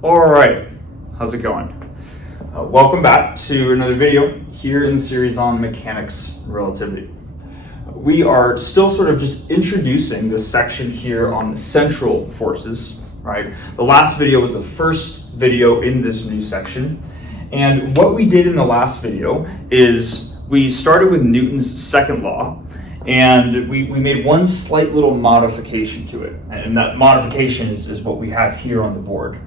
All right, how's it going? Welcome back to another video here in the series on mechanics relativity. We are still sort of just introducing this section here on central forces, right? The last video was the first video in this new section. And what we did in the last video is we started with Newton's second law, and we made one slight little modification to it. And that modification is what we have here on the board.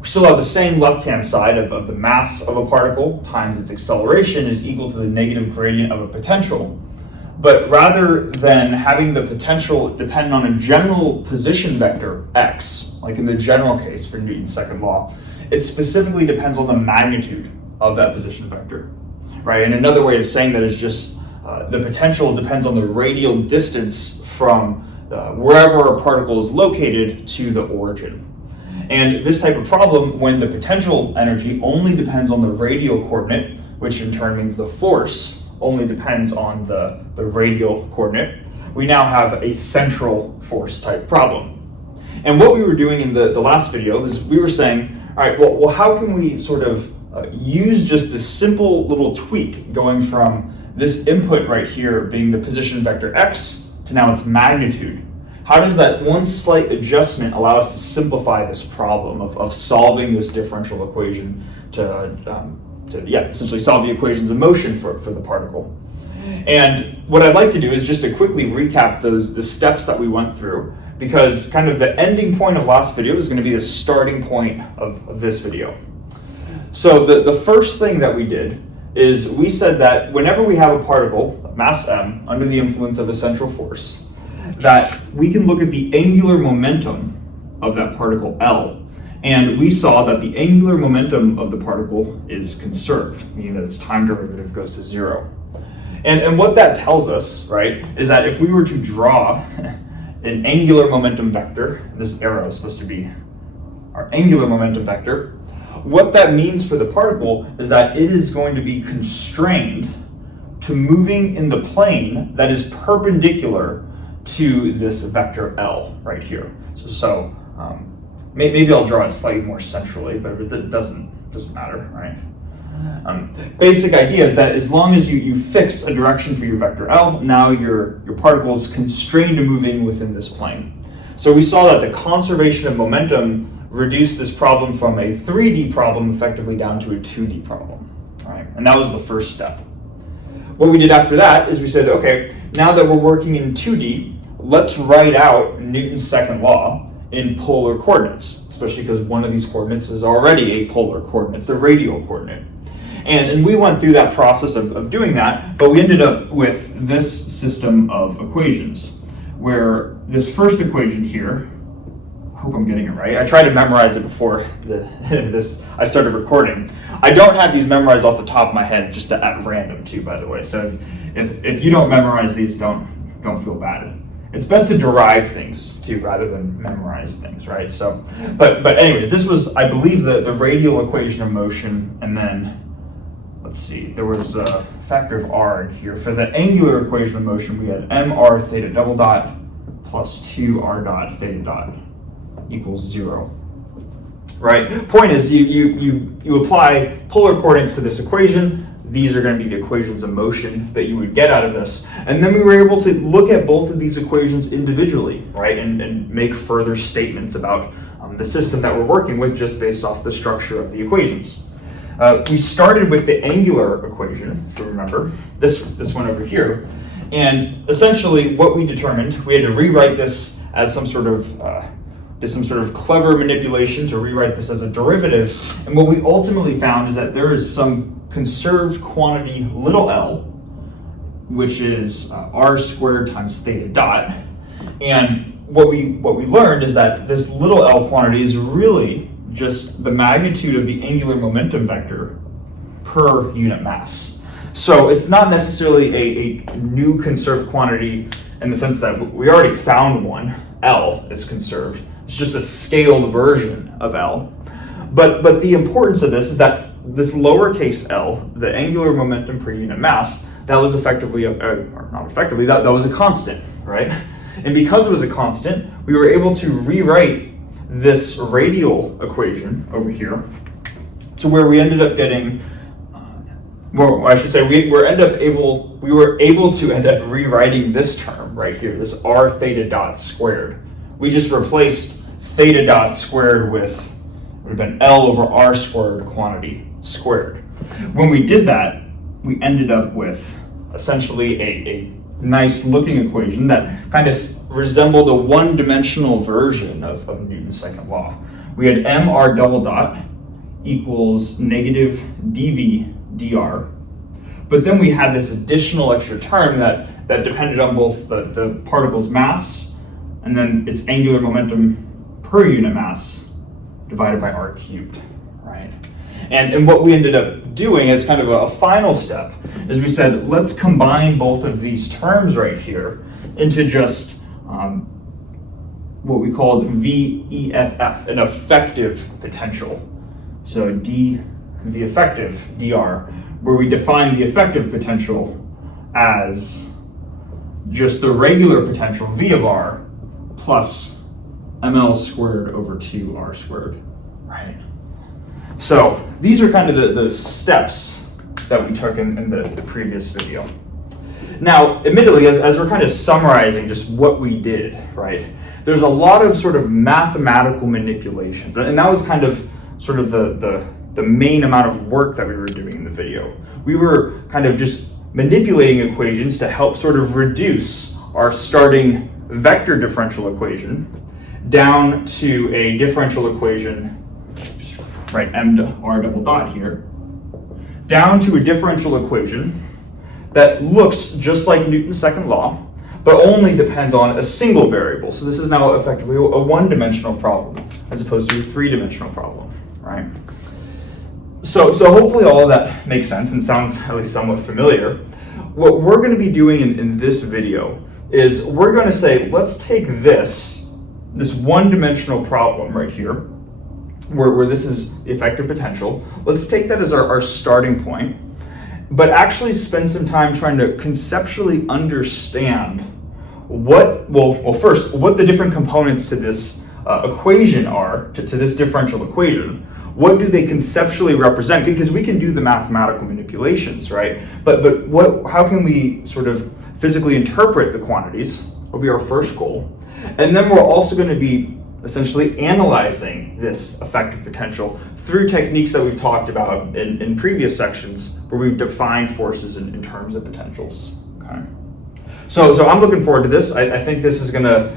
We still have the same left-hand side of the mass of a particle times its acceleration is equal to the negative gradient of a potential. But rather than having the potential depend on a general position vector, x, like in the general case for Newton's second law, it specifically depends on the magnitude of that position vector, right? And another way of saying that is just the potential depends on the radial distance from wherever a particle is located to the origin. And this type of problem, when the potential energy only depends on the radial coordinate, which in turn means the force only depends on the radial coordinate, we now have a central force type problem. And what we were doing in the last video is we were saying, all right, well, how can we sort of use just this simple little tweak going from this input right here being the position vector x to now its magnitude? How does that one slight adjustment allow us to simplify this problem of solving this differential equation to essentially solve the equations of motion for the particle? And what I'd like to do is just to quickly recap the steps that we went through, because kind of the ending point of last video is going to be the starting point of this video. So the first thing that we did is we said that whenever we have a particle, mass m, under the influence of a central force, that we can look at the angular momentum of that particle L, and we saw that the angular momentum of the particle is conserved, meaning that its time derivative goes to 0. And what that tells us, right, is that if we were to draw an angular momentum vector, this arrow is supposed to be our angular momentum vector, what that means for the particle is that it is going to be constrained to moving in the plane that is perpendicular to this vector L right here. So maybe I'll draw it slightly more centrally, but it doesn't matter, right? Basic idea is that as long as you fix a direction for your vector L, now your particle is constrained to moving within this plane. So we saw that the conservation of momentum reduced this problem from a 3D problem effectively down to a 2D problem, right? And that was the first step. What we did after that is we said, okay, now that we're working in 2D, let's write out Newton's second law in polar coordinates, especially because one of these coordinates is already a polar coordinate, it's the radial coordinate. And we went through that process of doing that, but we ended up with this system of equations, where this first equation here, I hope I'm getting it right. I tried to memorize it before I started recording. I don't have these memorized off the top of my head, just at random too, by the way. So if you don't memorize these, don't feel bad. It's best to derive things too, rather than memorize things, right? So, but anyways, this was, I believe, the radial equation of motion, and then let's see, there was a factor of r in here. For the angular equation of motion, we had mr theta double dot plus 2r dot theta dot equals 0. Right? Point is, you apply polar coordinates to this equation. These are going to be the equations of motion that you would get out of this. And then we were able to look at both of these equations individually, right? And make further statements about the system that we're working with just based off the structure of the equations. We started with the angular equation, if you remember, this one over here. And essentially what we determined, we had to rewrite this as some sort of clever manipulation to rewrite this as a derivative. And what we ultimately found is that there is some conserved quantity little l, which is r squared times theta dot. And what we learned is that this little l quantity is really just the magnitude of the angular momentum vector per unit mass. So it's not necessarily a new conserved quantity in the sense that we already found one, L is conserved. It's just a scaled version of L. But the importance of this is that this lowercase l, the angular momentum per unit mass, that was effectively, or not effectively, that was a constant, right? And because it was a constant, we were able to rewrite this radial equation over here to where we ended up getting, well, I should say we were able to end up rewriting this term right here, this r theta dot squared. We just replaced theta dot squared with, it would have been L over r squared quantity squared. When we did that, we ended up with essentially a nice looking equation that kind of resembled a one-dimensional version of Newton's second law. We had mr double dot equals negative dv dr, but then we had this additional extra term that depended on both the particle's mass and then its angular momentum per unit mass divided by r cubed, right? And what we ended up doing as kind of a final step is we said, let's combine both of these terms right here into just what we called VEFF, an effective potential. So V effective, dr, where we define the effective potential as just the regular potential, V of r, plus ml squared over 2r squared, right? So these are kind of the steps that we took in the previous video. Now, admittedly, as we're kind of summarizing just what we did, right, there's a lot of sort of mathematical manipulations, and that was kind of sort of the main amount of work that we were doing in the video. We were kind of just manipulating equations to help sort of reduce our starting vector differential equation down to a differential equation, just write m to r double dot here, down to a differential equation that looks just like Newton's second law, but only depends on a single variable. So this is now effectively a one-dimensional problem as opposed to a three-dimensional problem, right? So hopefully all of that makes sense and sounds at least somewhat familiar. What we're going to be doing in this video is we're going to say, let's take this one-dimensional problem right here, where this is effective potential. Let's take that as our starting point, but actually spend some time trying to conceptually understand what the different components to this equation are, to this differential equation. What do they conceptually represent? Because we can do the mathematical manipulations, right? But how can we sort of physically interpret the quantities? Will be our first goal. And then we're also going to be essentially analyzing this effective potential through techniques that we've talked about in previous sections where we've defined forces in terms of potentials. Okay. So I'm looking forward to this. I think this is going to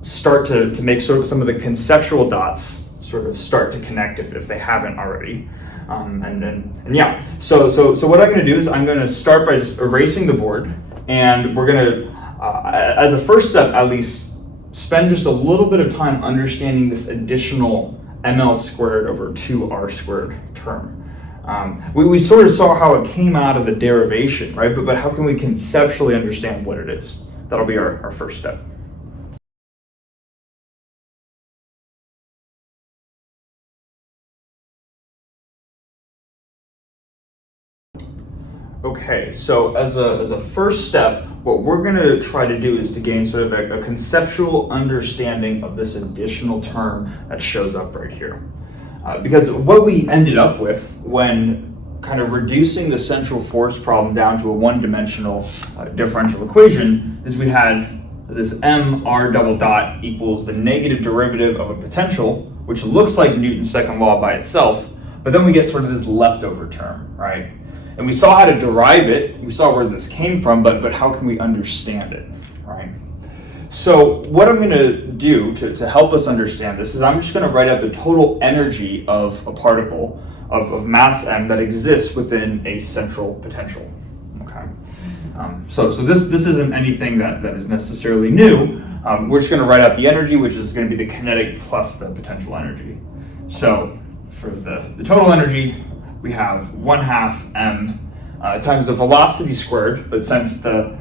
start to make sort of some of the conceptual dots sort of start to connect if they haven't already. And yeah, so what I'm going to do is I'm going to start by just erasing the board, and we're going to, as a first step at least, spend just a little bit of time understanding this additional ml squared over 2r squared term. We sort of saw how it came out of the derivation, right? But how can we conceptually understand what it is? That'll be our first step. Okay, so as a first step, what we're going to try to do is to gain sort of a conceptual understanding of this additional term that shows up right here. Because what we ended up with when kind of reducing the central force problem down to a one-dimensional differential equation is we had this mr double dot equals the negative derivative of a potential, which looks like Newton's second law by itself, but then we get sort of this leftover term, right? And we saw how to derive it, we saw where this came from, but how can we understand it, right? So what I'm going to do to help us understand this is I'm just going to write out the total energy of a particle of mass m that exists within a central potential, okay? So this isn't anything that is necessarily new. We're just going to write out the energy, which is going to be the kinetic plus the potential energy. So for the total energy, we have 1/2 m times the velocity squared, but since the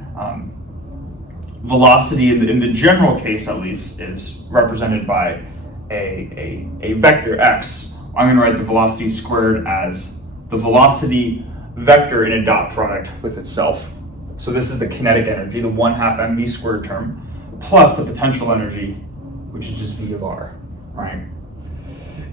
velocity in the general case at least is represented by a vector x, I'm going to write the velocity squared as the velocity vector in a dot product with itself. So this is the kinetic energy, the 1/2 mv squared term, plus the potential energy, which is just v of r, right?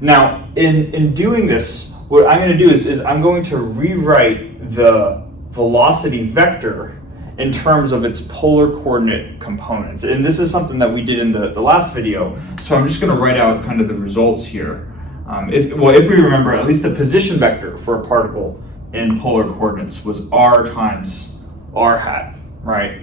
Now, in doing this, what I'm going to do is I'm going to rewrite the velocity vector in terms of its polar coordinate components. And this is something that we did in the last video, so I'm just going to write out kind of the results here. If we remember, at least the position vector for a particle in polar coordinates was r times r hat, right?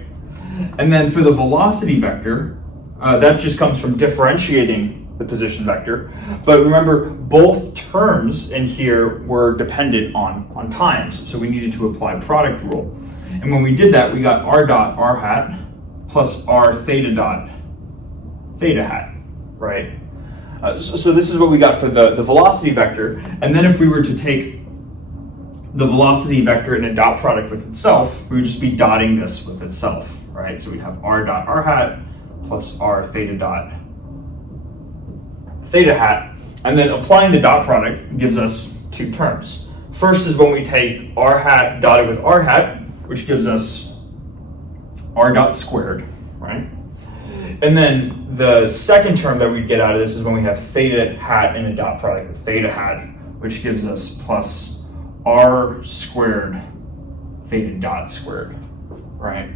And then for the velocity vector, that just comes from differentiating the position vector. But remember, both terms in here were dependent on times, so we needed to apply product rule. And when we did that, we got r dot r hat plus r theta dot theta hat, right? So this is what we got for the velocity vector. And then if we were to take the velocity vector and a dot product with itself, we would just be dotting this with itself, right? So we'd have r dot r hat plus r theta dot theta hat. And then applying the dot product gives us two terms. First is when we take r hat dotted with r hat, which gives us r dot squared, right? And then the second term that we'd get out of this is when we have theta hat and a dot product with theta hat, which gives us plus r squared theta dot squared, right?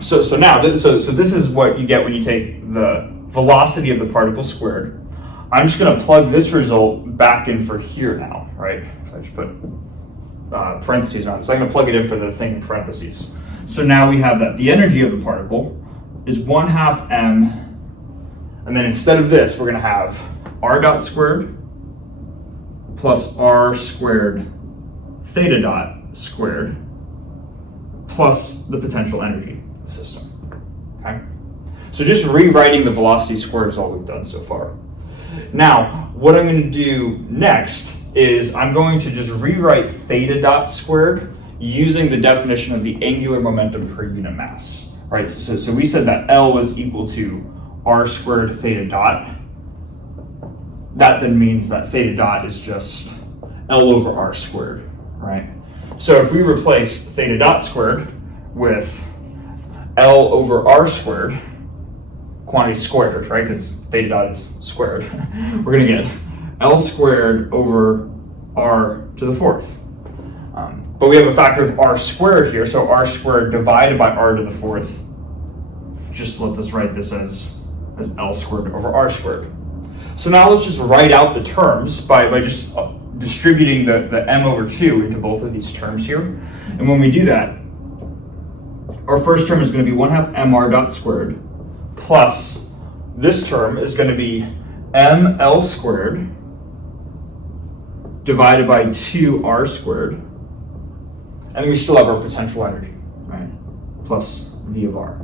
So this is what you get when you take the velocity of the particle squared. I'm just going to plug this result back in for here now, right? So I just put parentheses on it. So I'm going to plug it in for the thing in parentheses. So now we have that the energy of the particle is 1/2 m, and then instead of this, we're going to have r dot squared plus r squared theta dot squared plus the potential energy of the system, okay? So just rewriting the velocity squared is all we've done so far. Now, what I'm going to do next is I'm going to just rewrite theta dot squared using the definition of the angular momentum per unit mass. Right, so we said that L was equal to r squared theta dot. That then means that theta dot is just L over r squared, right? So if we replace theta dot squared with L over r squared, quantity squared, right, because theta dot is squared, we're going to get L squared over r to the fourth. But we have a factor of r squared here, so r squared divided by r to the fourth just lets us write this as L squared over r squared. So now let's just write out the terms by just distributing the m over 2 into both of these terms here. And when we do that, our first term is going to be 1/2 mr dot squared plus this term is going to be ml squared divided by 2r squared. And we still have our potential energy, right? Plus V of R.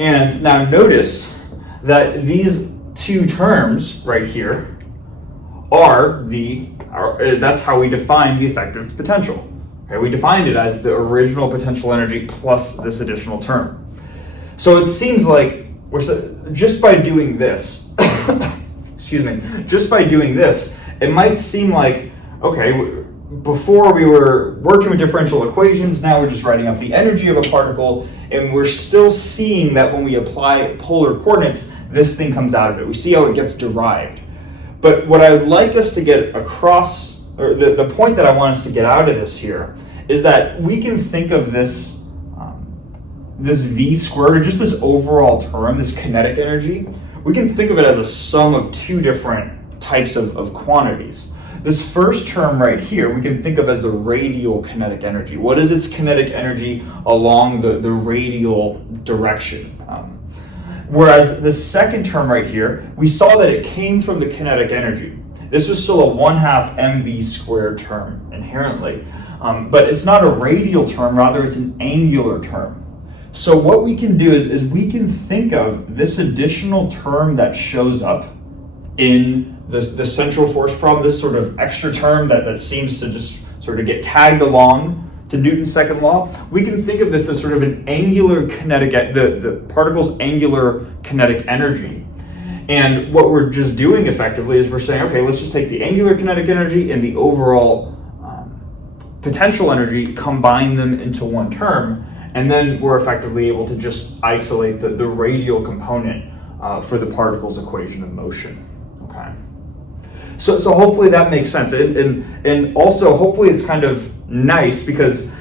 And now notice that these two terms right here that's how we define the effective potential. Okay, we defined it as the original potential energy plus this additional term. So it seems like just by doing this, just by doing this, it might seem like, okay, before we were working with differential equations, now we're just writing out the energy of a particle, and we're still seeing that when we apply polar coordinates, this thing comes out of it. We see how it gets derived. But what I would like us to get across, or the point that I want us to get out of this here, is that we can think of this V squared, or just this overall term, this kinetic energy, we can think of it as a sum of two different types of quantities. This first term right here, we can think of as the radial kinetic energy. What is its kinetic energy along the radial direction? Whereas the second term right here, we saw that it came from the kinetic energy. This was still a 1/2 mv squared term inherently, but it's not a radial term, rather it's an angular term. So what we can do is we can think of this additional term that shows up in the central force problem, this sort of extra term that seems to just sort of get tagged along to Newton's second law. We can think of this as sort of an angular kinetic, the particle's angular kinetic energy. And what we're just doing effectively is we're saying, okay, let's just take the angular kinetic energy and the overall potential energy, combine them into one term, and then we're effectively able to just isolate the radial component for the particle's equation of motion. Okay. So hopefully that makes sense, and also hopefully it's kind of nice because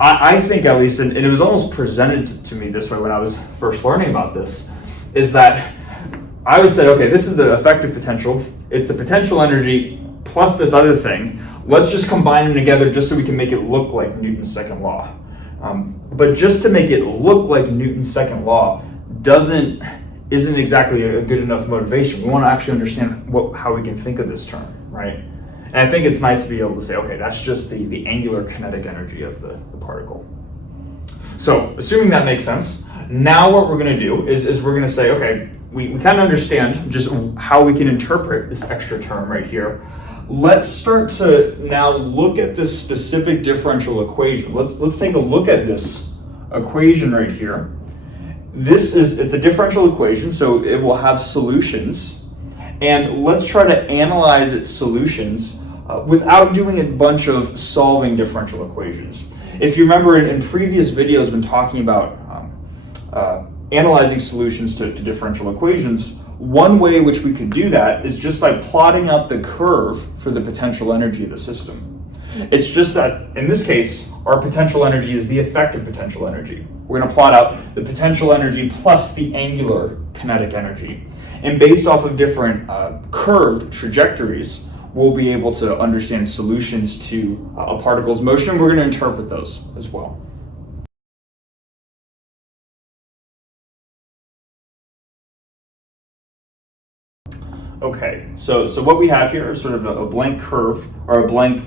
I think, at least, and it was almost presented to me this way when I was first learning about this, is that I always said, okay, this is the effective potential, it's the potential energy plus this other thing. Let's just combine them together just so we can make it look like Newton's second law. But just to make it look like Newton's second law isn't exactly a good enough motivation. We want to actually understand how we can think of this term, right? And I think it's nice to be able to say, okay, that's just the angular kinetic energy of the particle. So assuming that makes sense, now what we're going to do is we're going to say, okay, we kind of understand just how we can interpret this extra term right here. Let's start to now look at this specific differential equation. Let's take a look at this equation right here. It's a differential equation, so it will have solutions. And let's try to analyze its solutions without doing a bunch of solving differential equations. If you remember in previous videos, I've been talking about analyzing solutions to differential equations. One way in which we could do that is just by plotting out the curve for the potential energy of the system. It's just that in this case, our potential energy is the effective potential energy. We're going to plot out the potential energy plus the angular kinetic energy. And based off of different curved trajectories, we'll be able to understand solutions to a particle's motion, and we're going to interpret those as well. Okay, so what we have here is sort of a blank curve or a blank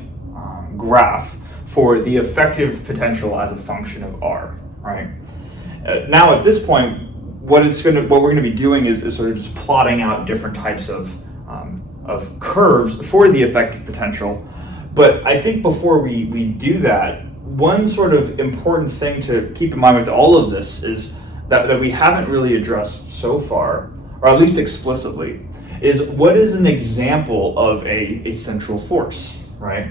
graph for the effective potential as a function of r, right? Now at this point, what we're going to be doing is sort of just plotting out different types of curves for the effective potential. But I think before we do that, one sort of important thing to keep in mind with all of this is that we haven't really addressed so far, or at least explicitly, is what is an example of a central force, right?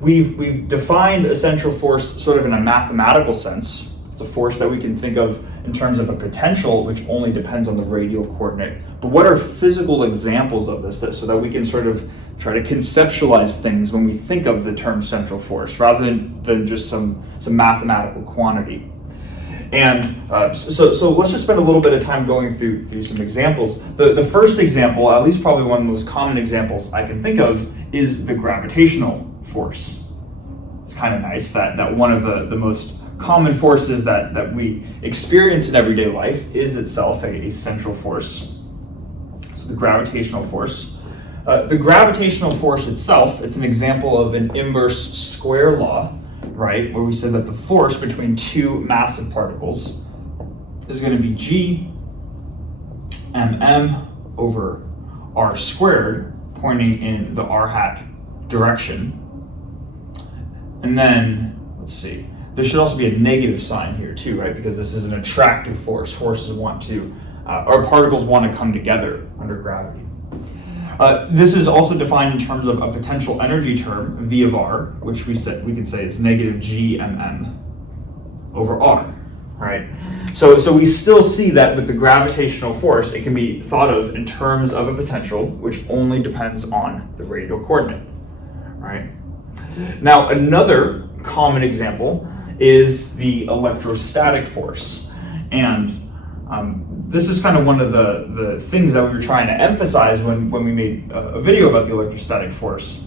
We've defined a central force sort of in a mathematical sense. It's a force that we can think of in terms of a potential which only depends on the radial coordinate. But what are physical examples of this so that we can sort of try to conceptualize things when we think of the term central force rather than just some mathematical quantity? And so let's just spend a little bit of time going through some examples. The first example, at least probably one of the most common examples I can think of, is the gravitational force. It's kind of nice that one of the most common forces that we experience in everyday life is itself a central force. So the gravitational force. The gravitational force itself, it's an example of an inverse square law, right, where we said that the force between two massive particles is going to be g mm over r squared, pointing in the r hat direction. And then, let's see, there should also be a negative sign here too, right, because this is an attractive force. Forces want to, or particles want to come together under gravity. This is also defined in terms of a potential energy term, V of r, which we could say is negative g mm over r, right? So we still see that with the gravitational force, it can be thought of in terms of a potential which only depends on the radial coordinate, right? Now, another common example is the electrostatic force. And this is kind of one of the things that we were trying to emphasize when we made a video about the electrostatic force.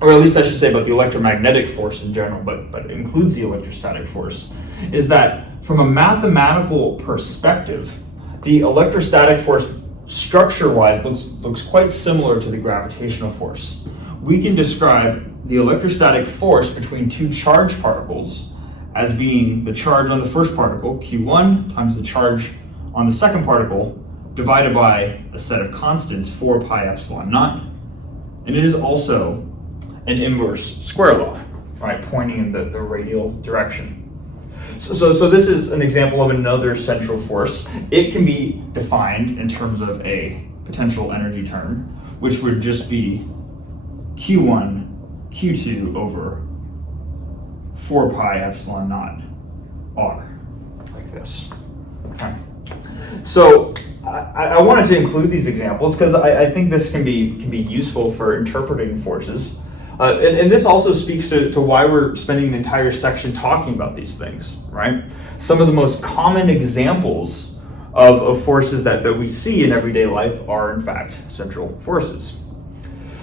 Or at least I should say about the electromagnetic force in general, but it includes the electrostatic force, is that from a mathematical perspective, the electrostatic force structure-wise looks quite similar to the gravitational force. We can describe the electrostatic force between two charged particles as being the charge on the first particle, Q1, times the charge on the second particle, divided by a set of constants, 4 pi epsilon naught. And it is also an inverse square law, right, pointing in the radial direction. So this is an example of another central force. It can be defined in terms of a potential energy term, which would just be Q1, Q2 over 4 pi epsilon naught r, like this. Okay. So I wanted to include these examples because I think this can be useful for interpreting forces. And this also speaks to why we're spending an entire section talking about these things, right? Some of the most common examples of forces that we see in everyday life are, in fact, central forces.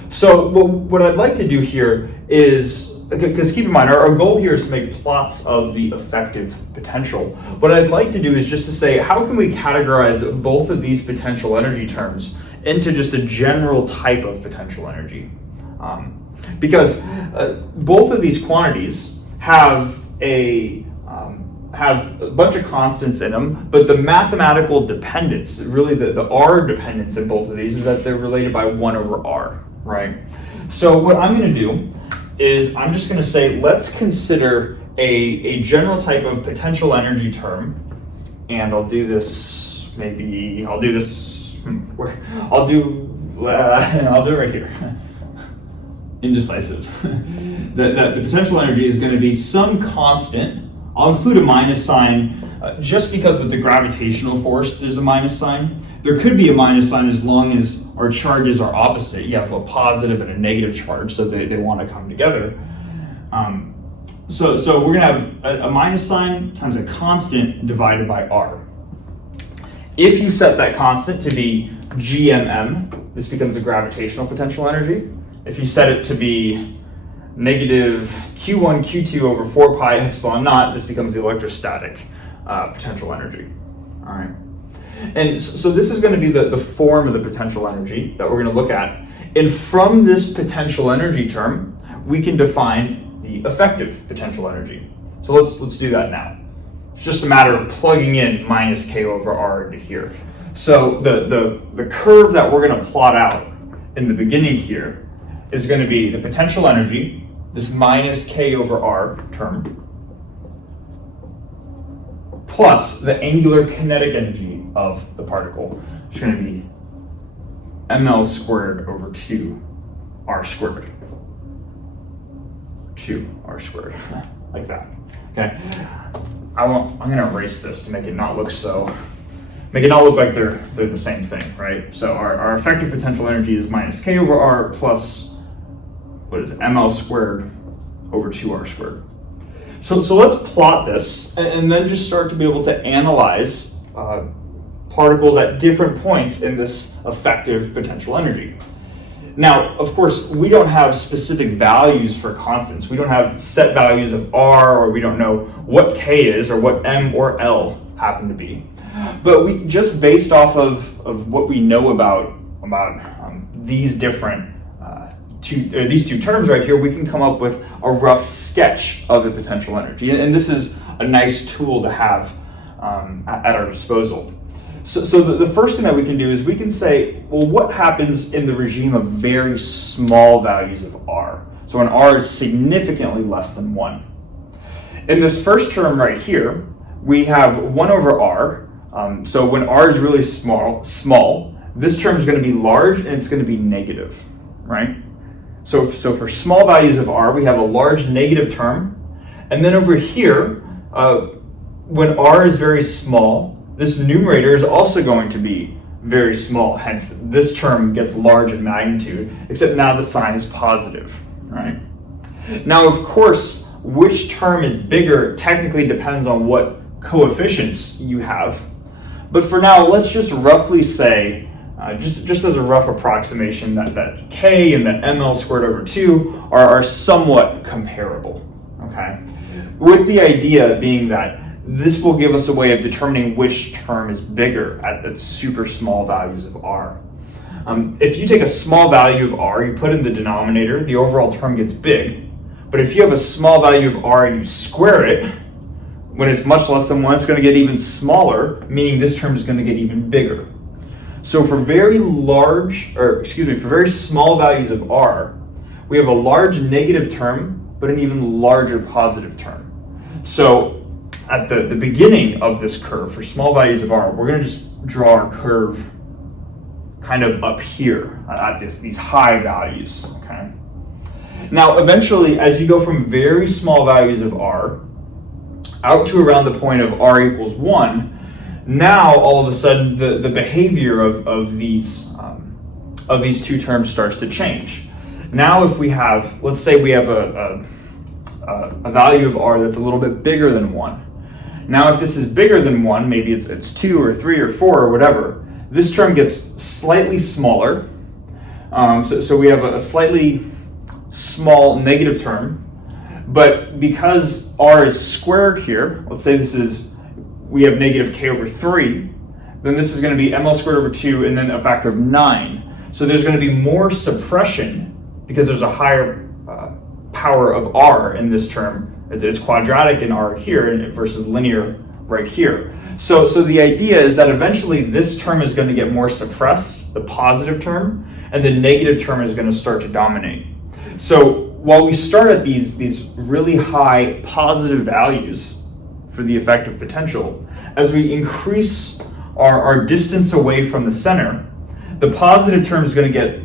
So what I'd like to do here is, because keep in mind, our goal here is to make plots of the effective potential. What I'd like to do is just to say, how can we categorize both of these potential energy terms into just a general type of potential energy? Because both of these quantities have a bunch of constants in them, but the mathematical dependence, really the R dependence in both of these, is that they're related by 1 over R, right? So what I'm going to do is I'm just going to say, let's consider a general type of potential energy term, and I'll do this I'll do it right here. Indecisive. that the potential energy is going to be some constant. I'll include a minus sign just because with the gravitational force there's a minus sign. There could be a minus sign as long as our charges are opposite. You have a positive and a negative charge, so they want to come together. So we're going to have a minus sign times a constant divided by R. If you set that constant to be gmm, this becomes a gravitational potential energy. If you set it to be negative Q1, Q2 over 4 pi epsilon naught, this becomes the electrostatic potential energy. All right. And so this is going to be the form of the potential energy that we're going to look at. And from this potential energy term, we can define the effective potential energy. So let's do that now. It's just a matter of plugging in minus K over R into here. So the curve that we're going to plot out in the beginning here is going to be the potential energy, this minus K over R term, plus the angular kinetic energy of the particle, which is going to be ml squared over 2 r squared. 2 r squared, like that. Okay. I'm going to erase this to make it not look like they're the same thing, right? So our effective potential energy is minus K over R plus, what is it, ml squared over 2r squared. So let's plot this and then just start to be able to analyze particles at different points in this effective potential energy. Now, of course, we don't have specific values for constants. We don't have set values of R, or we don't know what K is or what M or L happen to be. But we just based off of what we know about these different these two terms right here, we can come up with a rough sketch of the potential energy. And this is a nice tool to have at our disposal. So the first thing that we can do is we can say, well, what happens in the regime of very small values of R? So when R is significantly less than 1. In this first term right here, we have 1 over R. So when R is really small, this term is going to be large and it's going to be negative, right? So for small values of R, we have a large negative term. And then over here, when R is very small, this numerator is also going to be very small. Hence, this term gets large in magnitude, except now the sign is positive, right? Now, of course, which term is bigger technically depends on what coefficients you have. But for now, let's just roughly say, just as a rough approximation, that K and that ml squared over 2 are somewhat comparable, okay? With the idea being that this will give us a way of determining which term is bigger at super small values of R. If you take a small value of R, you put in the denominator, the overall term gets big. But if you have a small value of R and you square it, when it's much less than 1, it's going to get even smaller, meaning this term is going to get even bigger. So for very small values of R, we have a large negative term, but an even larger positive term. So at the beginning of this curve, for small values of R, we're going to just draw our curve kind of up here at these high values, okay? Now, eventually, as you go from very small values of R out to around the point of R equals 1, now all of a sudden the behavior of these two terms starts to change. Now if we have, let's say we have a value of r that's a little bit bigger than 1. Now if this is bigger than 1, maybe it's 2 or 3 or 4 or whatever, this term gets slightly smaller. So we have a slightly small negative term, but because r is squared here, let's say we have negative k over 3, then this is going to be ml squared over 2 and then a factor of 9. So there's going to be more suppression because there's a higher power of r in this term. It's quadratic in r here versus linear right here. So the idea is that eventually this term is going to get more suppressed, the positive term, and the negative term is going to start to dominate. So while we start at these really high positive values for the effective potential, as we increase our distance away from the center, the positive term is going to get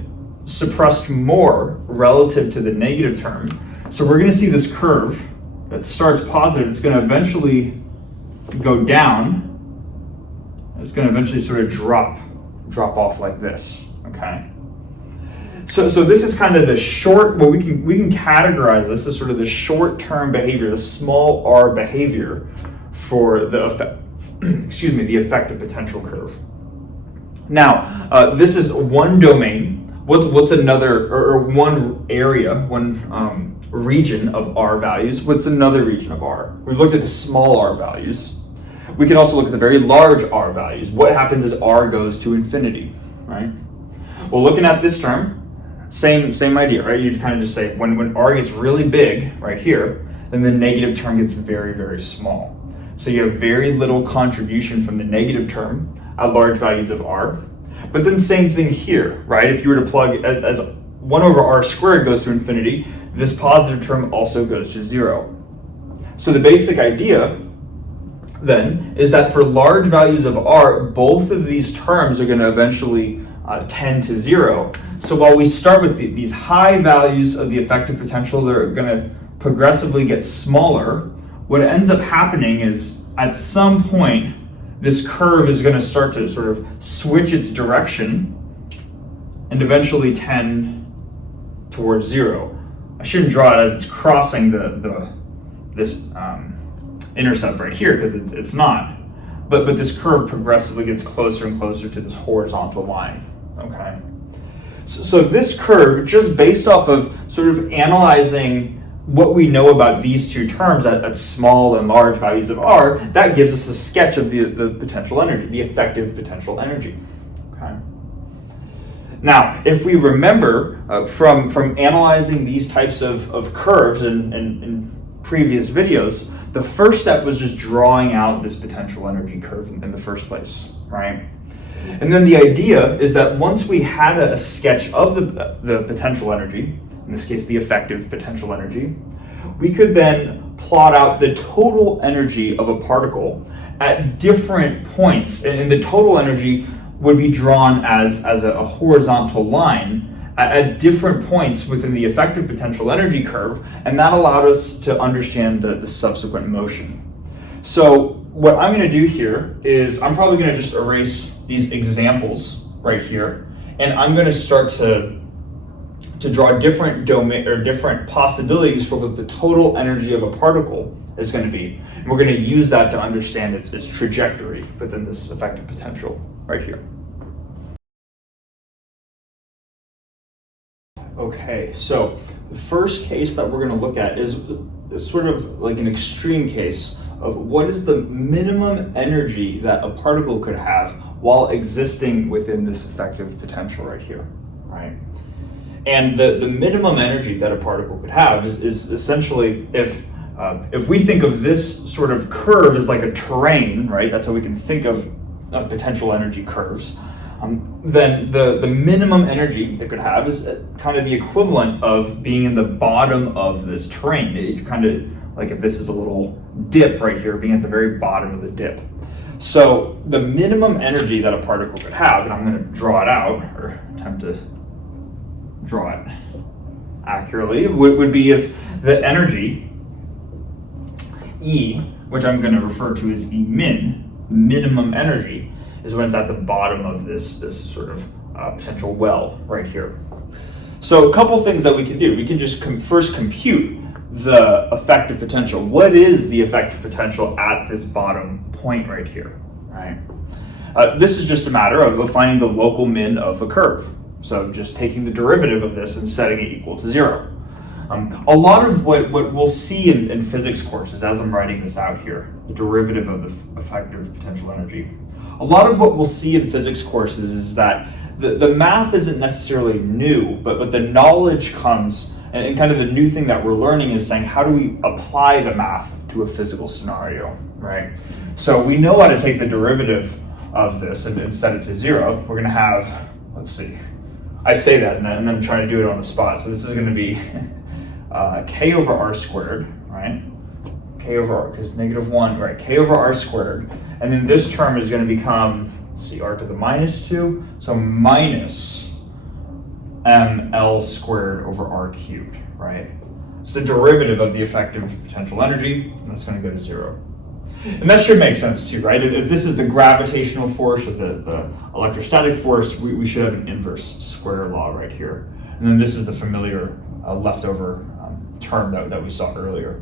suppressed more relative to the negative term. So we're going to see this curve that starts positive. It's going to eventually go down. It's going to eventually sort of drop off like this. Okay. So this is kind of the short. Well, we can categorize this as sort of the short-term behavior, the small r behavior for the the effective potential curve. Now, this is one domain. What's another, or one area, one region of r values? What's another region of r? We've looked at the small r values. We can also look at the very large r values. What happens as r goes to infinity, right? Well, looking at this term, same idea, right? You'd kind of just say when r gets really big right here, then the negative term gets very, very small. So you have very little contribution from the negative term at large values of r. But then same thing here, right? If you were to plug as 1 over r squared goes to infinity, this positive term also goes to 0. So the basic idea then is that for large values of r, both of these terms are going to eventually tend to 0. So while we start with these high values of the effective potential, they're going to progressively get smaller. What ends up happening is at some point, this curve is going to start to sort of switch its direction and eventually tend towards 0. I shouldn't draw it as it's crossing this intercept right here because it's not. But this curve progressively gets closer and closer to this horizontal line. Okay. So this curve, just based off of sort of analyzing what we know about these two terms at small and large values of r, that gives us a sketch of the potential energy, the effective potential energy. Okay. Now, if we remember from analyzing these types of curves in previous videos, the first step was just drawing out this potential energy curve in the first place, right? And then the idea is that once we had a sketch of the potential energy, in this case the effective potential energy, we could then plot out the total energy of a particle at different points, and the total energy would be drawn as a horizontal line at different points within the effective potential energy curve, and that allowed us to understand the subsequent motion. So what I'm going to do here is I'm probably going to just erase these examples right here, and I'm going to start to draw different domain or different possibilities for what the total energy of a particle is going to be. And we're going to use that to understand its trajectory within this effective potential right here. Okay, so the first case that we're going to look at is sort of like an extreme case of what is the minimum energy that a particle could have while existing within this effective potential right here, right? And the minimum energy that a particle could have is essentially if we think of this sort of curve as like a terrain, right? That's how we can think of potential energy curves. Then the minimum energy it could have is kind of the equivalent of being in the bottom of this terrain. It kind of like if this is a little dip right here, being at the very bottom of the dip. So the minimum energy that a particle could have, and I'm going to draw it out, or attempt to draw it accurately, would be if the energy E, which I'm going to refer to as E min, minimum energy is when it's at the bottom of this sort of potential well right here. So a couple things that we can do. We can just first compute the effective potential. What is the effective potential at this bottom point right here, right? This is just a matter of finding the local min of a curve. So just taking the derivative of this and setting it equal to 0. A lot of what we'll see in physics courses, as I'm writing this out here, the derivative of the effective potential energy, a lot of what we'll see in physics courses is that the math isn't necessarily new, but the knowledge comes, and kind of the new thing that we're learning is saying, how do we apply the math to a physical scenario, right? So we know how to take the derivative of this and set it to 0. We're going to have, let's see, I say that and then I'm trying to do it on the spot. So this is going to be k over r squared, right? K over r, because -1, right? K over r squared. And then this term is going to become, let's see, r to the -2. So minus ml squared over r cubed, right? It's the derivative of the effective potential energy, and that's going to go to 0. And that should make sense too, right? If this is the gravitational force or the electrostatic force, we should have an inverse square law right here. And then this is the familiar leftover term that we saw earlier.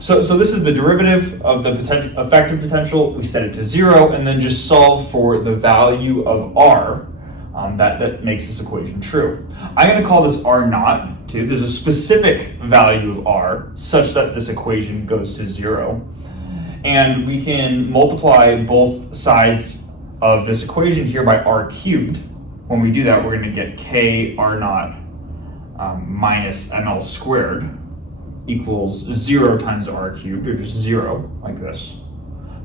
So this is the derivative of the effective potential. We set it to 0 and then just solve for the value of r that makes this equation true. I'm going to call this r naught too. There's a specific value of r such that this equation goes to 0. And we can multiply both sides of this equation here by r cubed. When we do that, we're going to get k r naught minus ml squared equals 0 times r cubed, or just 0, like this.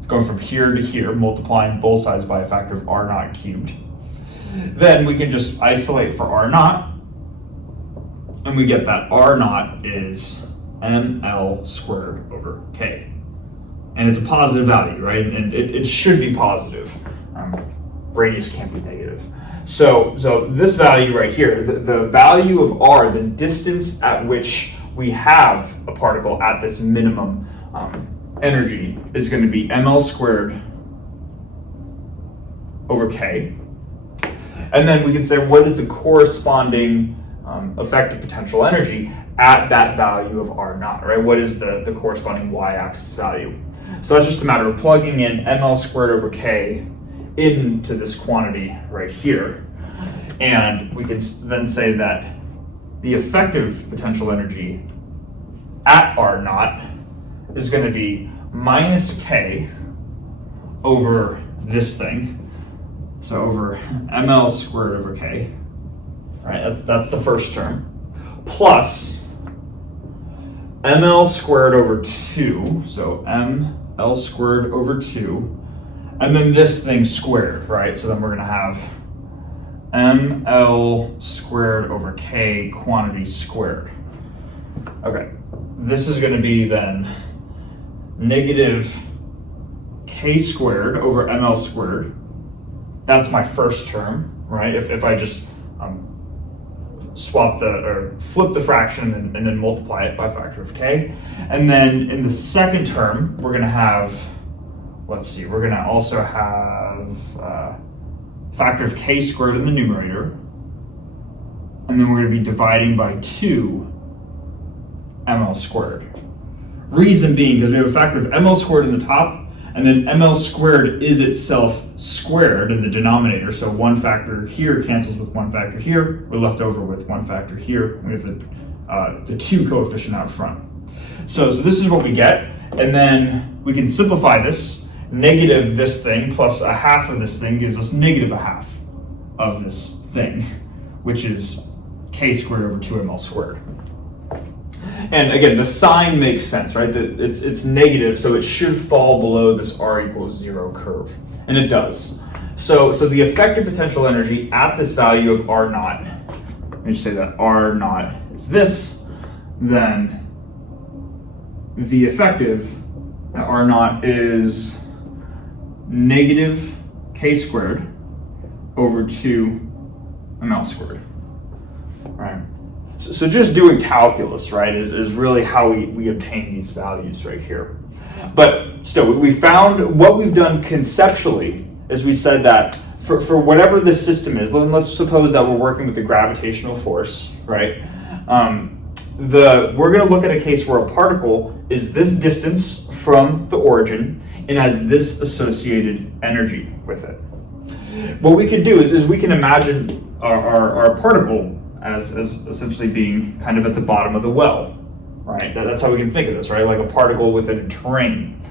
Going from here to here, multiplying both sides by a factor of r naught cubed. Then we can just isolate for r naught, and we get that r naught is ml squared over k. And it's a positive value, right? And it should be positive. Radius can't be negative. So this value right here, the value of r, the distance at which we have a particle at this minimum energy, is going to be ml squared over k. And then we can say, what is the corresponding effective potential energy at that value of r naught, right? What is the corresponding y-axis value? So that's just a matter of plugging in ml squared over k into this quantity right here. And we can then say that the effective potential energy at r naught is going to be minus k over this thing. So over ml squared over k, right? That's the first term, plus ml squared over 2, so ml squared over 2, and then this thing squared, right? So then we're going to have ml squared over k quantity squared. Okay, this is going to be then negative k squared over ml squared. That's my first term, right? If I just flip the fraction and then multiply it by a factor of k. And then in the second term, we're going to have, let's see, we're going to also have factor of k squared in the numerator. And then we're going to be dividing by 2 ml squared. Reason being, because we have a factor of ml squared in the top, and then ml squared is itself squared in the denominator. So one factor here cancels with one factor here. We're left over with one factor here. We have the 2 coefficient out front. So this is what we get. And then we can simplify this. Negative this thing plus a half of this thing gives us negative a half of this thing, which is k squared over 2ml squared. And again, the sign makes sense, right? It's negative, so it should fall below this r equals 0 curve, and it does. So the effective potential energy at this value of r naught, let me just say that r naught is this, then the effective at r naught is negative k squared over 2 ml squared, right? So just doing calculus, right, is really how we obtain these values right here. But still, we found what we've done conceptually is we said that for whatever this system is, let's suppose that we're working with the gravitational force, right? We're going to look at a case where a particle is this distance from the origin and has this associated energy with it. What we can do is we can imagine our particle as essentially being kind of at the bottom of the well, right? That's how we can think of this, right? Like a particle within a terrain.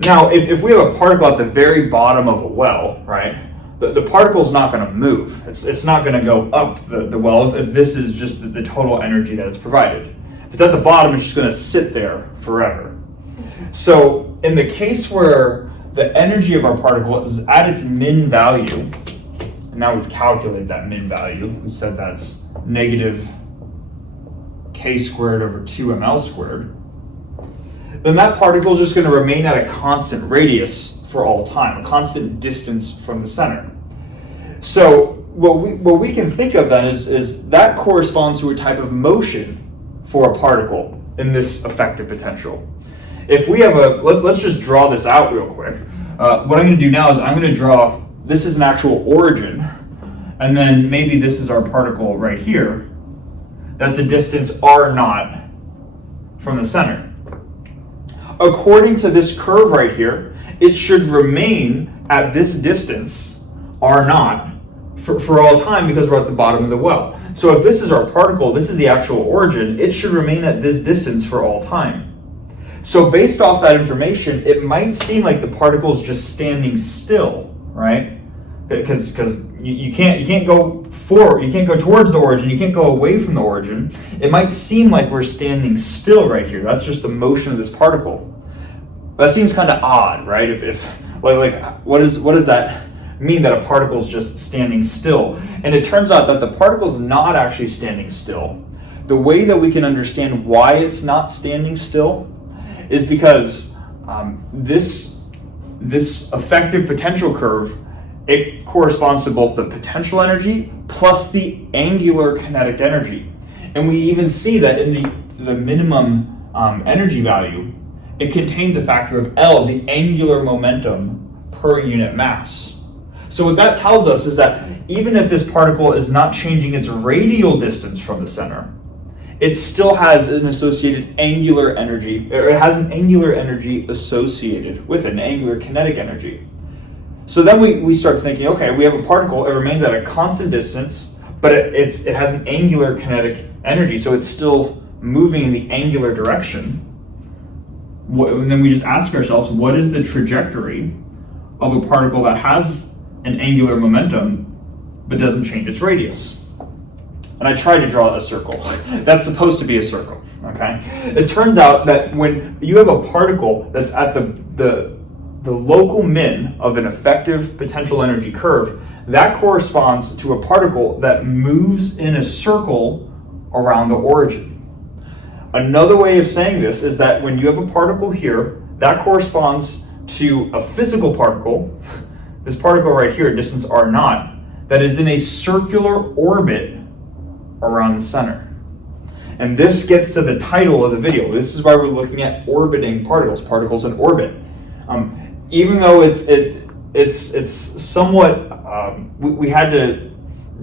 Now, if we have a particle at the very bottom of a well, right, the particle's not going to move. It's not going to go up the well if this is just the total energy that it's provided. If it's at the bottom, it's just going to sit there forever. So in the case where the energy of our particle is at its min value, and now we've calculated that min value, we said that's negative k squared over 2ml squared, then that particle is just going to remain at a constant radius for all time, a constant distance from the center. So what we can think of then is that corresponds to a type of motion for a particle in this effective potential. If we have let's just draw this out real quick. What I'm going to do now is I'm going to draw, this is an actual origin, and then maybe this is our particle right here. That's a distance r naught from the center. According to this curve right here, it should remain at this distance, r naught, for all time because we're at the bottom of the well. So if this is our particle, this is the actual origin, it should remain at this distance for all time. So based off that information, it might seem like the particle is just standing still, right? Because you can't go forward, you can't go towards the origin, you can't go away from the origin. It might seem like we're standing still right here. That's just the motion of this particle. That seems kind of odd, right? If what does that mean that a particle is just standing still? And it turns out that the particle is not actually standing still. The way that we can understand why it's not standing still is because this effective potential curve, it corresponds to both the potential energy plus the angular kinetic energy. And we even see that in the minimum energy value, it contains a factor of L, the angular momentum per unit mass. So what that tells us is that even if this particle is not changing its radial distance from the center, it still has an associated angular energy, or it has an angular energy associated with it, an angular kinetic energy. So then we start thinking, okay, we have a particle, it remains at a constant distance, but it has an angular kinetic energy, so it's still moving in the angular direction. And then we just ask ourselves, what is the trajectory of a particle that has an angular momentum but doesn't change its radius? And I tried to draw a circle. That's supposed to be a circle, okay? It turns out that when you have a particle that's at the local min of an effective potential energy curve, that corresponds to a particle that moves in a circle around the origin. Another way of saying this is that when you have a particle here, that corresponds to a physical particle, this particle right here, distance r naught, that is in a circular orbit around the center. And this gets to the title of the video. This is why we're looking at orbiting particles in orbit. Even though it's somewhat, we had to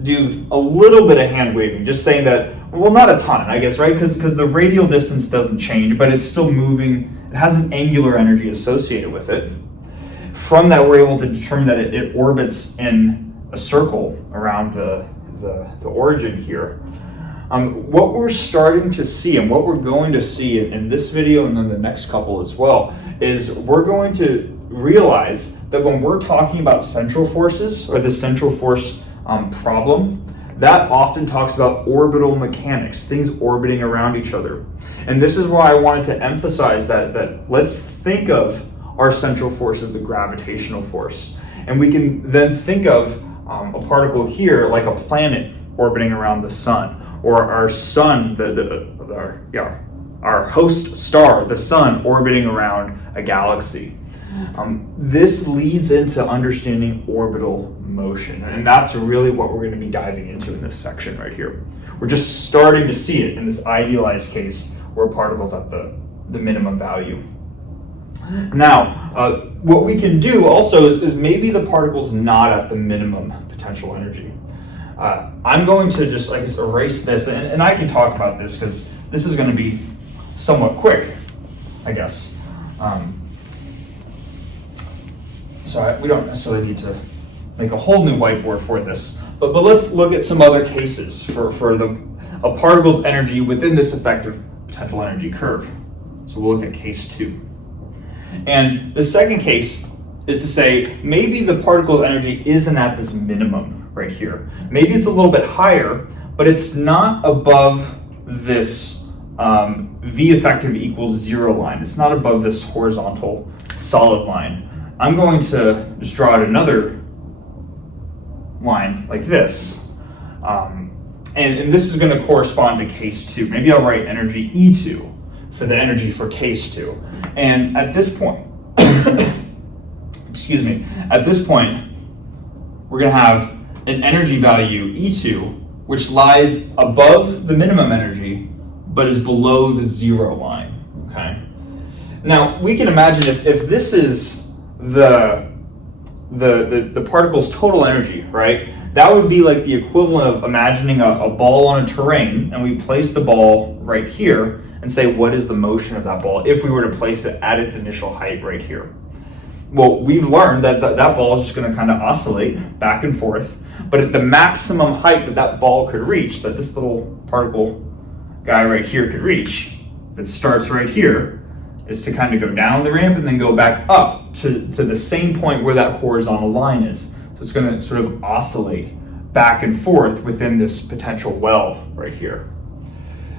do a little bit of hand waving, just saying that, well, not a ton, I guess, right? Because the radial distance doesn't change, but it's still moving. It has an angular energy associated with it. From that, we're able to determine that it orbits in a circle around the origin here. What we're starting to see, and what we're going to see in this video and then the next couple as well, is we're going to realize that when we're talking about central forces, or the central force problem, that often talks about orbital mechanics, things orbiting around each other. And this is why I wanted to emphasize that let's think of our central force as the gravitational force. And we can then think of a particle here like a planet orbiting around the sun, or our sun, our host star, the sun, orbiting around a galaxy. This leads into understanding orbital motion. motion. And that's really what we're going to be diving into in this section right here. We're just starting to see it in this idealized case where a particle's at the minimum value. Now, what we can do also is maybe the particle's not at the minimum potential energy. I'm going to just, I guess, erase this, and I can talk about this because this is going to be somewhat quick, I guess. So we don't necessarily need to make a whole new whiteboard for this, but let's look at some other cases for a particle's energy within this effective potential energy curve. So we'll look at case 2. And the second case is to say maybe the particle's energy isn't at this minimum right here. Maybe it's a little bit higher, but it's not above this V effective equals 0 line. It's not above this horizontal solid line. I'm going to just draw out another line like this. And this is going to correspond to case 2. Maybe I'll write energy E2 for the energy for case 2. And at this point, excuse me, at this point, we're going to have an energy value E2, which lies above the minimum energy, but is below the 0 line, okay? Now, we can imagine if this is the particle's total energy, right? That would be like the equivalent of imagining a ball on a terrain, and we place the ball right here and say, what is the motion of that ball if we were to place it at its initial height right here? Well, we've learned that that ball is just going to kind of oscillate back and forth, but at the maximum height that ball could reach, that this little particle guy right here could reach, if it starts right here, is to kind of go down the ramp and then go back up to the same point where that horizontal line is. So it's going to sort of oscillate back and forth within this potential well right here.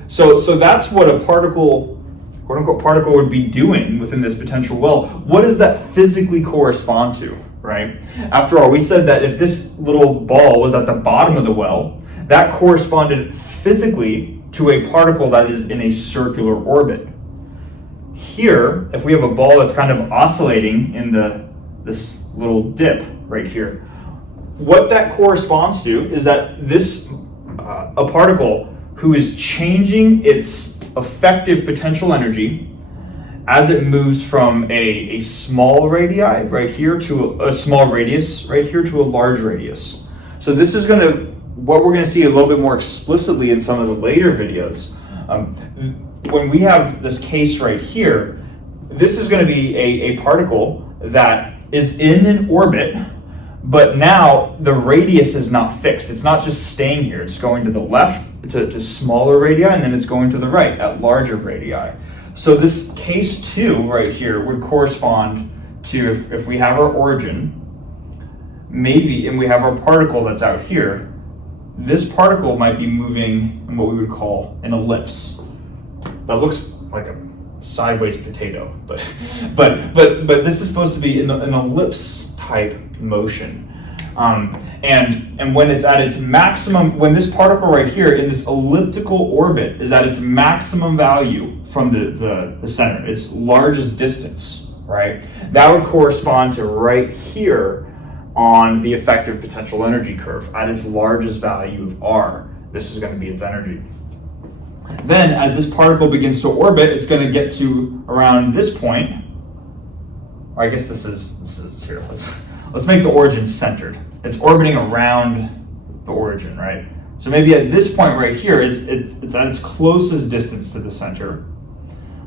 So that's what a particle, quote unquote, particle would be doing within this potential well. What does that physically correspond to, right? After all, we said that if this little ball was at the bottom of the well, that corresponded physically to a particle that is in a circular orbit. Here, if we have a ball that's kind of oscillating in this little dip right here, what that corresponds to is that this a particle who is changing its effective potential energy as it moves from a small radii right here to a small radius right here to a large radius. So this is what we're going to see a little bit more explicitly in some of the later videos. When we have this case right here, this is going to be a particle that is in an orbit, but now the radius is not fixed. It's not just staying here. It's going to the left to smaller radii, and then it's going to the right at larger radii. So this case 2 right here would correspond to if we have our origin, maybe, and we have our particle that's out here, this particle might be moving in what we would call an ellipse. That looks like a sideways potato, but this is supposed to be an ellipse type motion. And when it's at its maximum, when this particle right here in this elliptical orbit is at its maximum value from the center, its largest distance, right? That would correspond to right here on the effective potential energy curve at its largest value of R. This is going to be its energy. Then as this particle begins to orbit, it's going to get to around this point. Or I guess this is here. Let's make the origin centered. It's orbiting around the origin, right? So maybe at this point right here, it's at its closest distance to the center.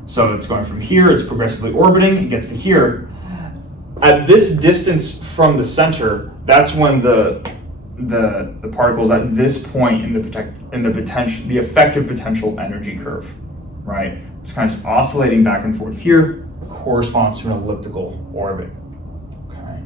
So it's going from here, it's progressively orbiting, it gets to here. At this distance from the center, that's when the particle's at this point in the effective potential energy curve, right? It's kind of just oscillating back and forth here, corresponds to an elliptical orbit. Okay.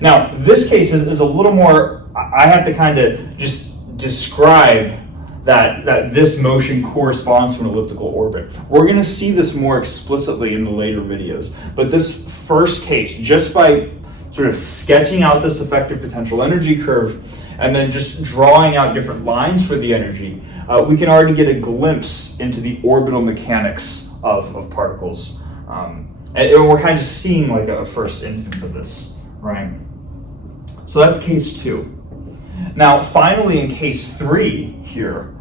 Now this case is a little more. I have to kind of just describe that this motion corresponds to an elliptical orbit. We're going to see this more explicitly in the later videos, but this first case, just by sort of sketching out this effective potential energy curve and then just drawing out different lines for the energy, we can already get a glimpse into the orbital mechanics of particles. And we're kind of just seeing like a first instance of this, right? So that's case 2. Now, finally, in case 3 here,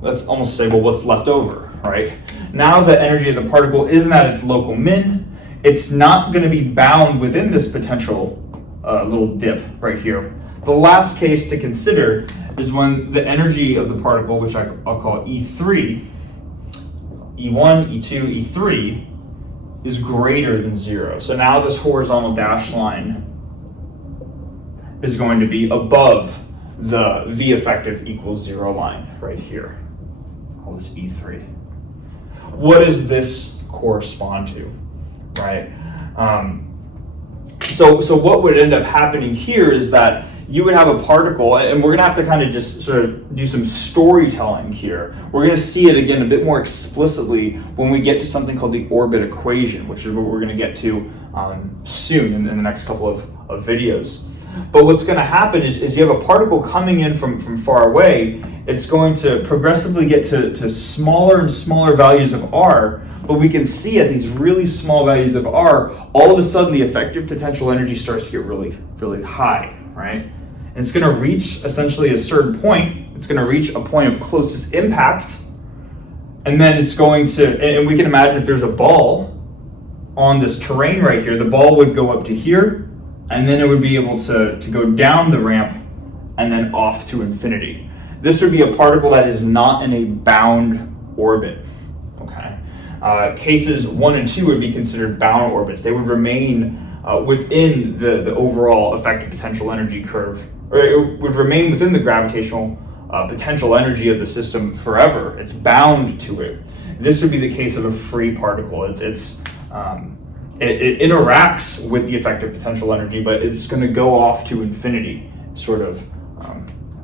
let's almost say, well, what's left over, right? Now the energy of the particle isn't at its local min. It's not going to be bound within this potential little dip right here. The last case to consider is when the energy of the particle, which I'll call E3, E1, E2, E3, is greater than 0. So now this horizontal dashed line is going to be above the V effective equals 0 line right here. Call this E3. What does this correspond to, right? So what would end up happening here is that you would have a particle, and we're going to have to kind of just sort of do some storytelling here. We're going to see it again a bit more explicitly when we get to something called the orbit equation, which is what we're going to get to soon in the next couple of videos. But what's going to happen is you have a particle coming in from far away. It's going to progressively get to smaller and smaller values of r, but we can see at these really small values of r, all of a sudden the effective potential energy starts to get really, really high, right? And it's going to reach essentially a certain point. It's going to reach a point of closest impact, and then it's going to, and we can imagine if there's a ball on this terrain right here, the ball would go up to here, and then it would be able to go down the ramp and then off to infinity. This would be a particle that is not in a bound orbit, okay? Cases 1 and 2 would be considered bound orbits. They would remain within the overall effective potential energy curve, or it would remain within the gravitational potential energy of the system forever. It's bound to it. This would be the case of a free particle. It interacts with the effective potential energy, but it's going to go off to infinity, sort of,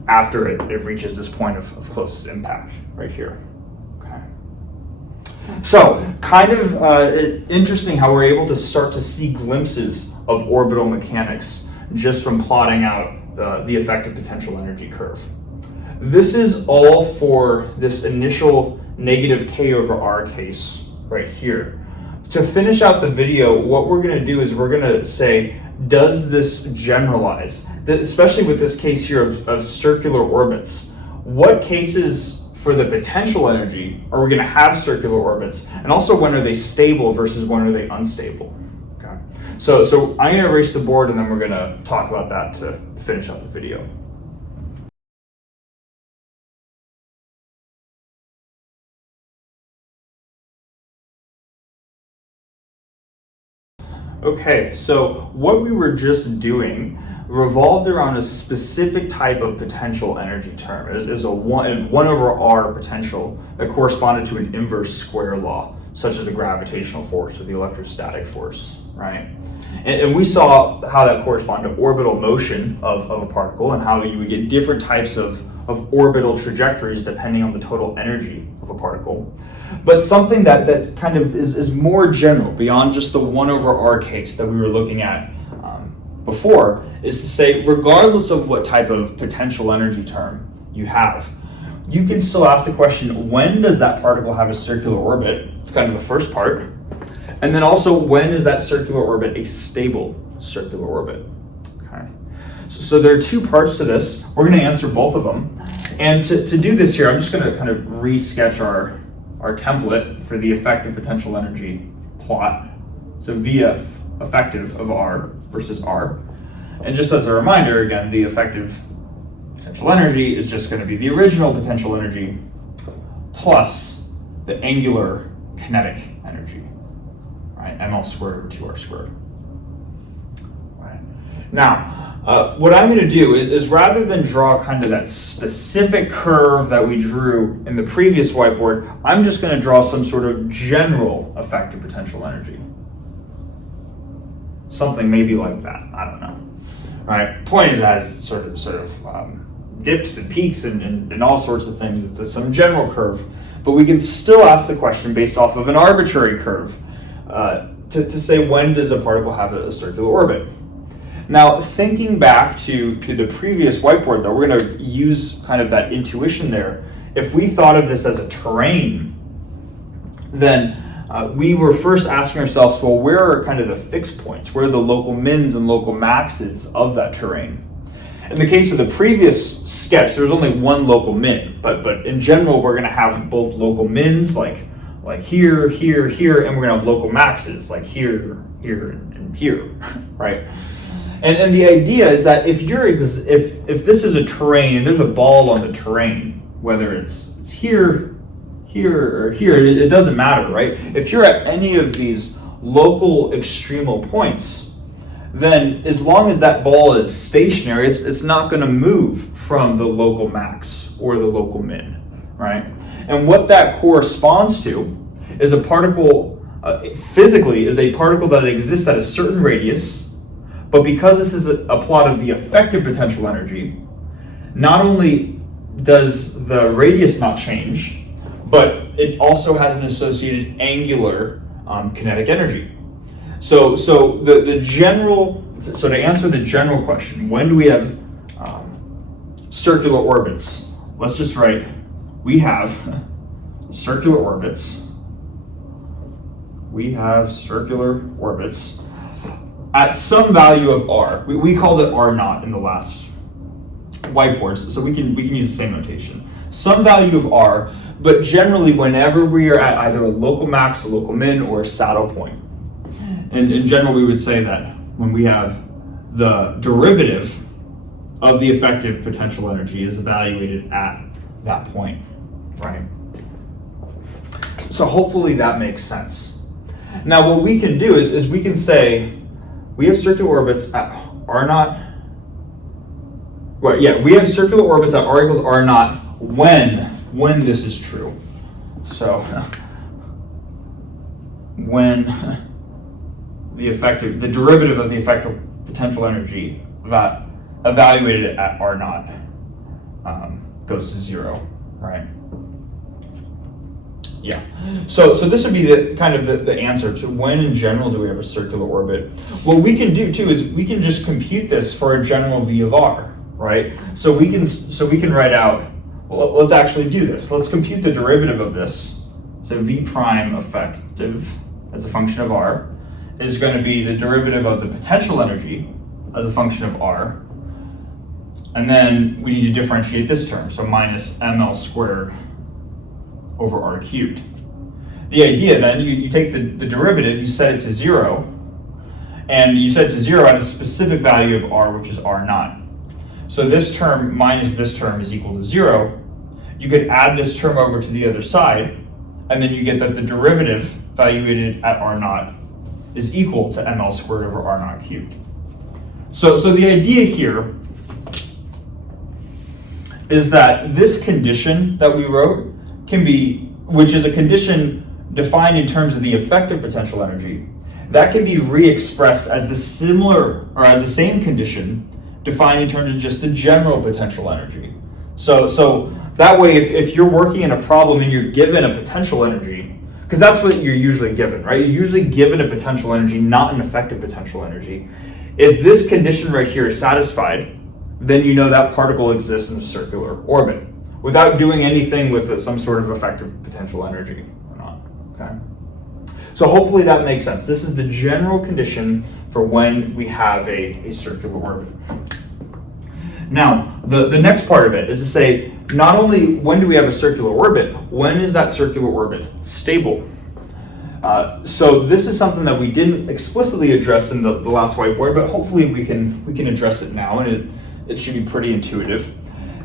after it reaches this point of closest impact right here. Okay. So, kind of interesting how we're able to start to see glimpses of orbital mechanics just from plotting out the effective potential energy curve. This is all for this initial negative k over r case right here. To finish out the video, what we're going to do is we're going to say, does this generalize? Especially with this case here of circular orbits. What cases for the potential energy are we going to have circular orbits? And also, when are they stable versus when are they unstable? Okay. So I'm going to erase the board, and then we're going to talk about that to finish out the video. Okay, so what we were just doing revolved around a specific type of potential energy term. It is a 1 over r potential that corresponded to an inverse square law, such as the gravitational force or the electrostatic force, right? And we saw how that corresponded to orbital motion of a particle and how you would get different types of orbital trajectories depending on the total energy of a particle. But something that kind of is more general, beyond just the 1 over r case that we were looking at before, is to say, regardless of what type of potential energy term you have, you can still ask the question, when does that particle have a circular orbit? It's kind of the first part. And then also, when is that circular orbit a stable circular orbit? Okay. So there are 2 parts to this. We're going to answer both of them. And to do this here, I'm just going to kind of re-sketch our template for the effective potential energy plot. So VF effective of R versus R. And just as a reminder, again, the effective potential energy is just going to be the original potential energy plus the angular kinetic energy, right? ml squared over 2r squared. Right. Now, what I'm going to do is rather than draw kind of that specific curve that we drew in the previous whiteboard, I'm just going to draw some sort of general effective potential energy. Something maybe like that. I don't know. All right. Point is, it has sort of dips and peaks and all sorts of things. It's some general curve, but we can still ask the question based off of an arbitrary curve to say, when does a particle have a circular orbit? Now, thinking back to the previous whiteboard, though, we're going to use kind of that intuition there. If we thought of this as a terrain, then we were first asking ourselves, well, where are kind of the fixed points? Where are the local mins and local maxes of that terrain? In the case of the previous sketch, there's only one local min, but in general, we're going to have both local mins, like here, here, here, and we're going to have local maxes, like here, here, and here, right? And the idea is that if this is a terrain and there's a ball on the terrain, whether it's here, here, or here, it doesn't matter, right? If you're at any of these local extremal points, then as long as that ball is stationary, it's not going to move from the local max or the local min, right? And what that corresponds to is a particle, physically, is a particle that exists at a certain radius, but because this is a plot of the effective potential energy, not only does the radius not change, but it also has an associated angular kinetic energy. So to answer the general question, when do we have circular orbits? Let's just write, we have circular orbits. We have circular orbits at some value of r. We called it r naught in the last whiteboards, so we can use the same notation. Some value of r, but generally whenever we are at either a local max, a local min, or a saddle point. And in general, we would say that when we have the derivative of the effective potential energy is evaluated at that point, right? So hopefully that makes sense. Now what we can do is we can say we have circular orbits at r naught. Well, yeah, we have circular orbits at r equals r naught when this is true. So when the derivative of the effective potential energy that evaluated at r naught goes to 0, right? Yeah. So this would be the answer to when in general do we have a circular orbit. What we can do too is we can just compute this for a general v of r, right? So we can write out. Well, let's actually do this. Let's compute the derivative of this. So v prime effective as a function of r is going to be the derivative of the potential energy as a function of r. And then we need to differentiate this term, so minus ml squared over r cubed. The idea then, you take the derivative, you set it to 0, and you set it to 0 at a specific value of r, which is r naught. So this term minus this term is equal to 0. You could add this term over to the other side, and then you get that the derivative evaluated at r naught is equal to ml squared over r naught cubed. So the idea here is that this condition that we wrote can be, which is a condition defined in terms of the effective potential energy, that can be re-expressed as the same condition defined in terms of just the general potential energy. So that way, if you're working in a problem and you're given a potential energy, because that's what you're usually given, right? You're usually given a potential energy, not an effective potential energy. If this condition right here is satisfied, then you know that particle exists in a circular orbit without doing anything with some sort of effective potential energy or not, okay? So hopefully that makes sense. This is the general condition for when we have a circular orbit. Now, the next part of it is to say, not only when do we have a circular orbit, when is that circular orbit stable? So this is something that we didn't explicitly address in the last whiteboard, but hopefully we can address it now, and it should be pretty intuitive.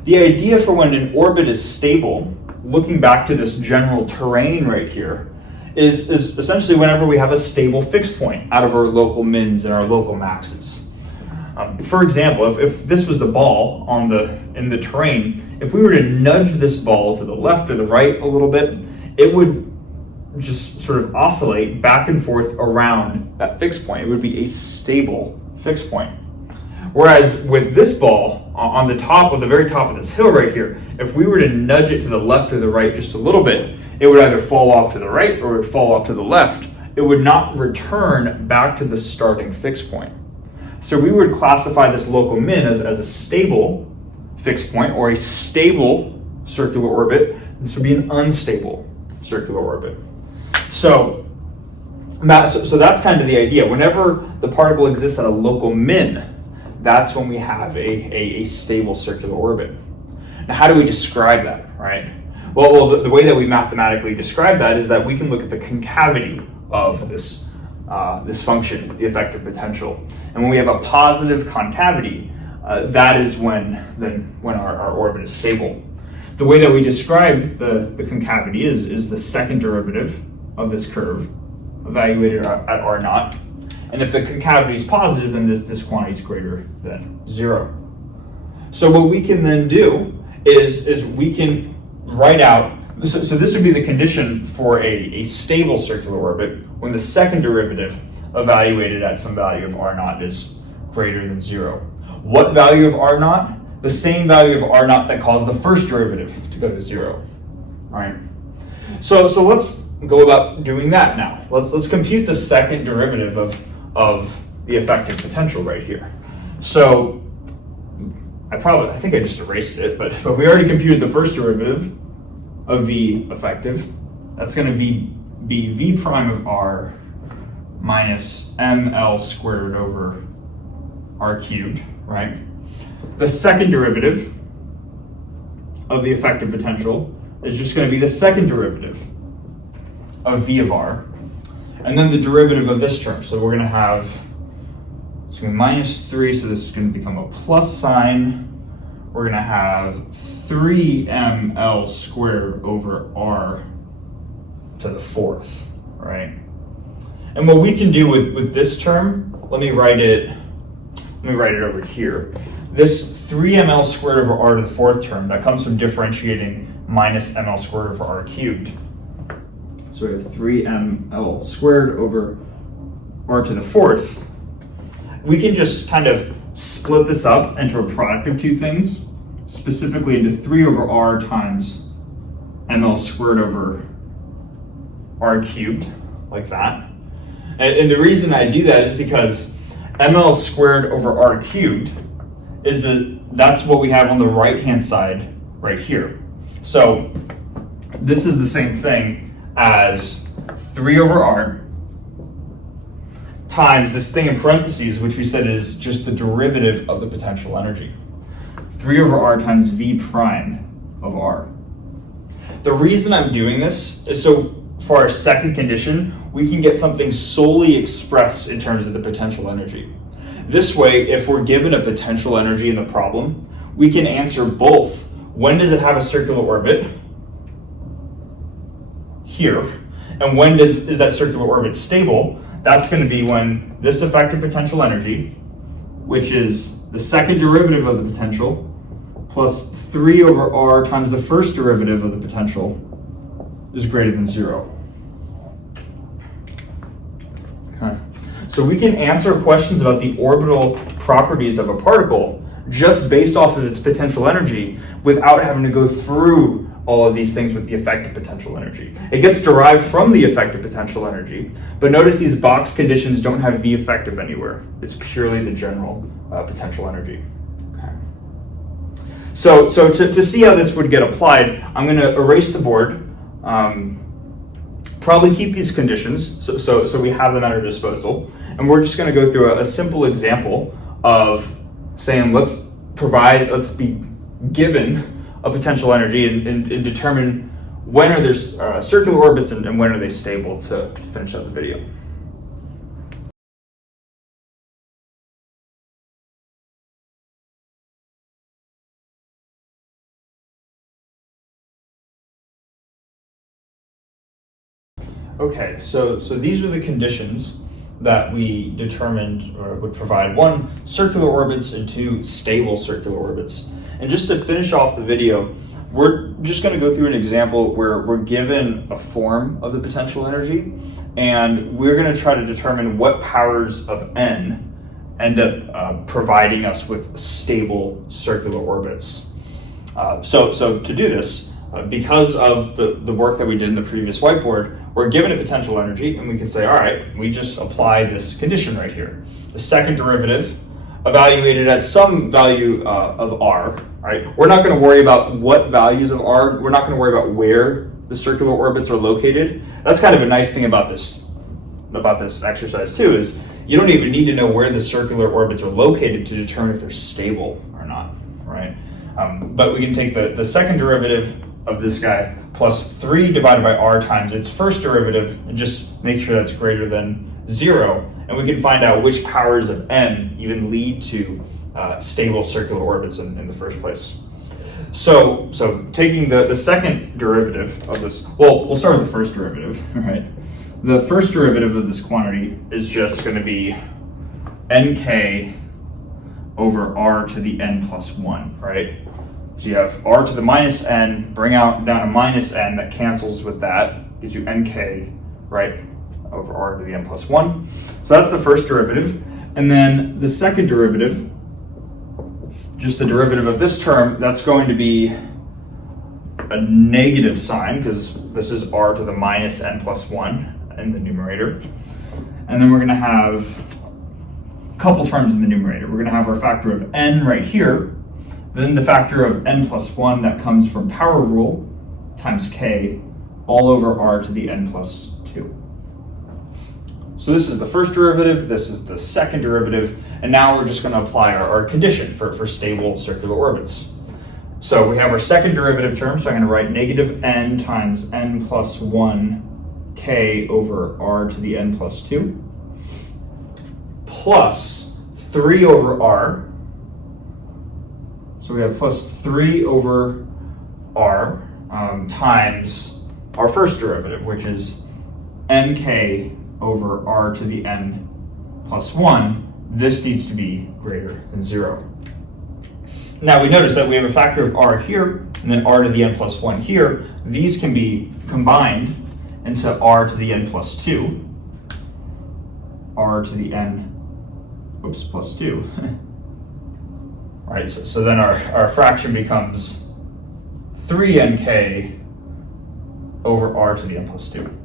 The idea for when an orbit is stable, looking back to this general terrain right here, is essentially whenever we have a stable fixed point out of our local mins and our local maxes. For example, if this was the ball in the terrain, if we were to nudge this ball to the left or the right a little bit, it would just sort of oscillate back and forth around that fixed point. It would be a stable fixed point. Whereas with this ball on the very top of this hill right here, if we were to nudge it to the left or the right just a little bit, it would either fall off to the right or it would fall off to the left. It would not return back to the starting fixed point. So we would classify this local min as a stable fixed point or a stable circular orbit. This would be an unstable circular orbit. So So that's kind of the idea. Whenever the particle exists at a local min, that's when we have a stable circular orbit. Now, how do we describe that, right? Well, the way that we mathematically describe that is that we can look at the concavity of this function, the effective potential. And when we have a positive concavity, that is when our orbit is stable. The way that we describe the concavity is the second derivative of this curve, evaluated at R naught. And if the concavity is positive, then this quantity is greater than 0. So what we can then do is we can write out, so this would be the condition for a stable circular orbit when the second derivative evaluated at some value of R naught is greater than 0. What value of R naught? The same value of R naught that caused the first derivative to go to 0, right? So let's go about doing that now. Let's compute the second derivative of the effective potential right here. So I think I just erased it, but we already computed the first derivative of V effective. That's going to be V prime of R minus ML squared over R cubed, right? The second derivative of the effective potential is just going to be the second derivative of V of R, and then the derivative of this term. So we're going to have, it's going to be minus 3, so this is going to become a plus sign. We're going to have 3ml squared over R to the fourth, right? And what we can do with this term, let me write it over here. This 3ml squared over R to the fourth term, that comes from differentiating minus ml squared over R cubed. So we have 3ml squared over R to the fourth. We can just kind of split this up into a product of two things, specifically into 3 over R times ml squared over R cubed, like that. And the reason I do that is because ml squared over R cubed that's what we have on the right-hand side right here. So this is the same thing as 3 over R times this thing in parentheses, which we said is just the derivative of the potential energy. 3 over R times V prime of R. The reason I'm doing this is so for our second condition, we can get something solely expressed in terms of the potential energy. This way, if we're given a potential energy in the problem, we can answer both. When does it have a circular orbit? Here. And when is that circular orbit stable? That's going to be when this effective potential energy, which is the second derivative of the potential, plus 3 over R times the first derivative of the potential, is greater than 0. Okay. So we can answer questions about the orbital properties of a particle just based off of its potential energy without having to go through all of these things with the effective potential energy. It gets derived from the effective potential energy, but notice these box conditions don't have V effective anywhere. It's purely the general potential energy. Okay. So to see how this would get applied, I'm going to erase the board. Probably keep these conditions so we have them at our disposal. And we're just going to go through a simple example of saying let's be given a potential energy and determine when are there circular orbits and when are they stable to finish out the video. Okay, so these are the conditions that we determined or would provide 1, circular orbits, and 2, stable circular orbits. And just to finish off the video, we're just going to go through an example where we're given a form of the potential energy, and we're going to try to determine what powers of n end up providing us with stable circular orbits. So to do this, because of the work that we did in the previous whiteboard, we're given a potential energy, and we can say, all right, we just apply this condition right here. The second derivative evaluated at some value of R, right? We're not going to worry about what values of R, we're not going to worry about where the circular orbits are located. That's kind of a nice thing about this about this exercise too is you don't even need to know where the circular orbits are located to determine if they're stable or not, right? But we can take the second derivative of this guy plus 3 divided by r times its first derivative and just make sure that's greater than 0. And we can find out which powers of n even lead to stable circular orbits in the first place. So taking the second derivative of this, well, we'll start with the first derivative, right? The first derivative of this quantity is just going to be nk over r to the n plus 1, right? So you have r to the minus n, bring out down to minus n, that cancels with that, gives you nk, right, over r to the n plus 1. So that's the first derivative. And then the second derivative, just the derivative of this term, that's going to be a negative sign, because this is r to the minus n plus 1 in the numerator. And then we're going to have a couple terms in the numerator. We're going to have our factor of n right here, then the factor of n plus 1 that comes from power rule times k all over r to the n plus 2. So this is the first derivative, this is the second derivative, and now we're just going to apply our condition for stable circular orbits. So we have our second derivative term, so I'm going to write negative n times n plus 1 k over r to the n plus 2 plus 3 over r. So we have plus 3 over r times our first derivative, which is nk over r to the n plus 1. This needs to be greater than 0. Now we notice that we have a factor of r here, and then r to the n plus 1 here. These can be combined into r to the n plus 2, r to the n, plus 2. All right, so then our fraction becomes 3nk over r to the n plus 2.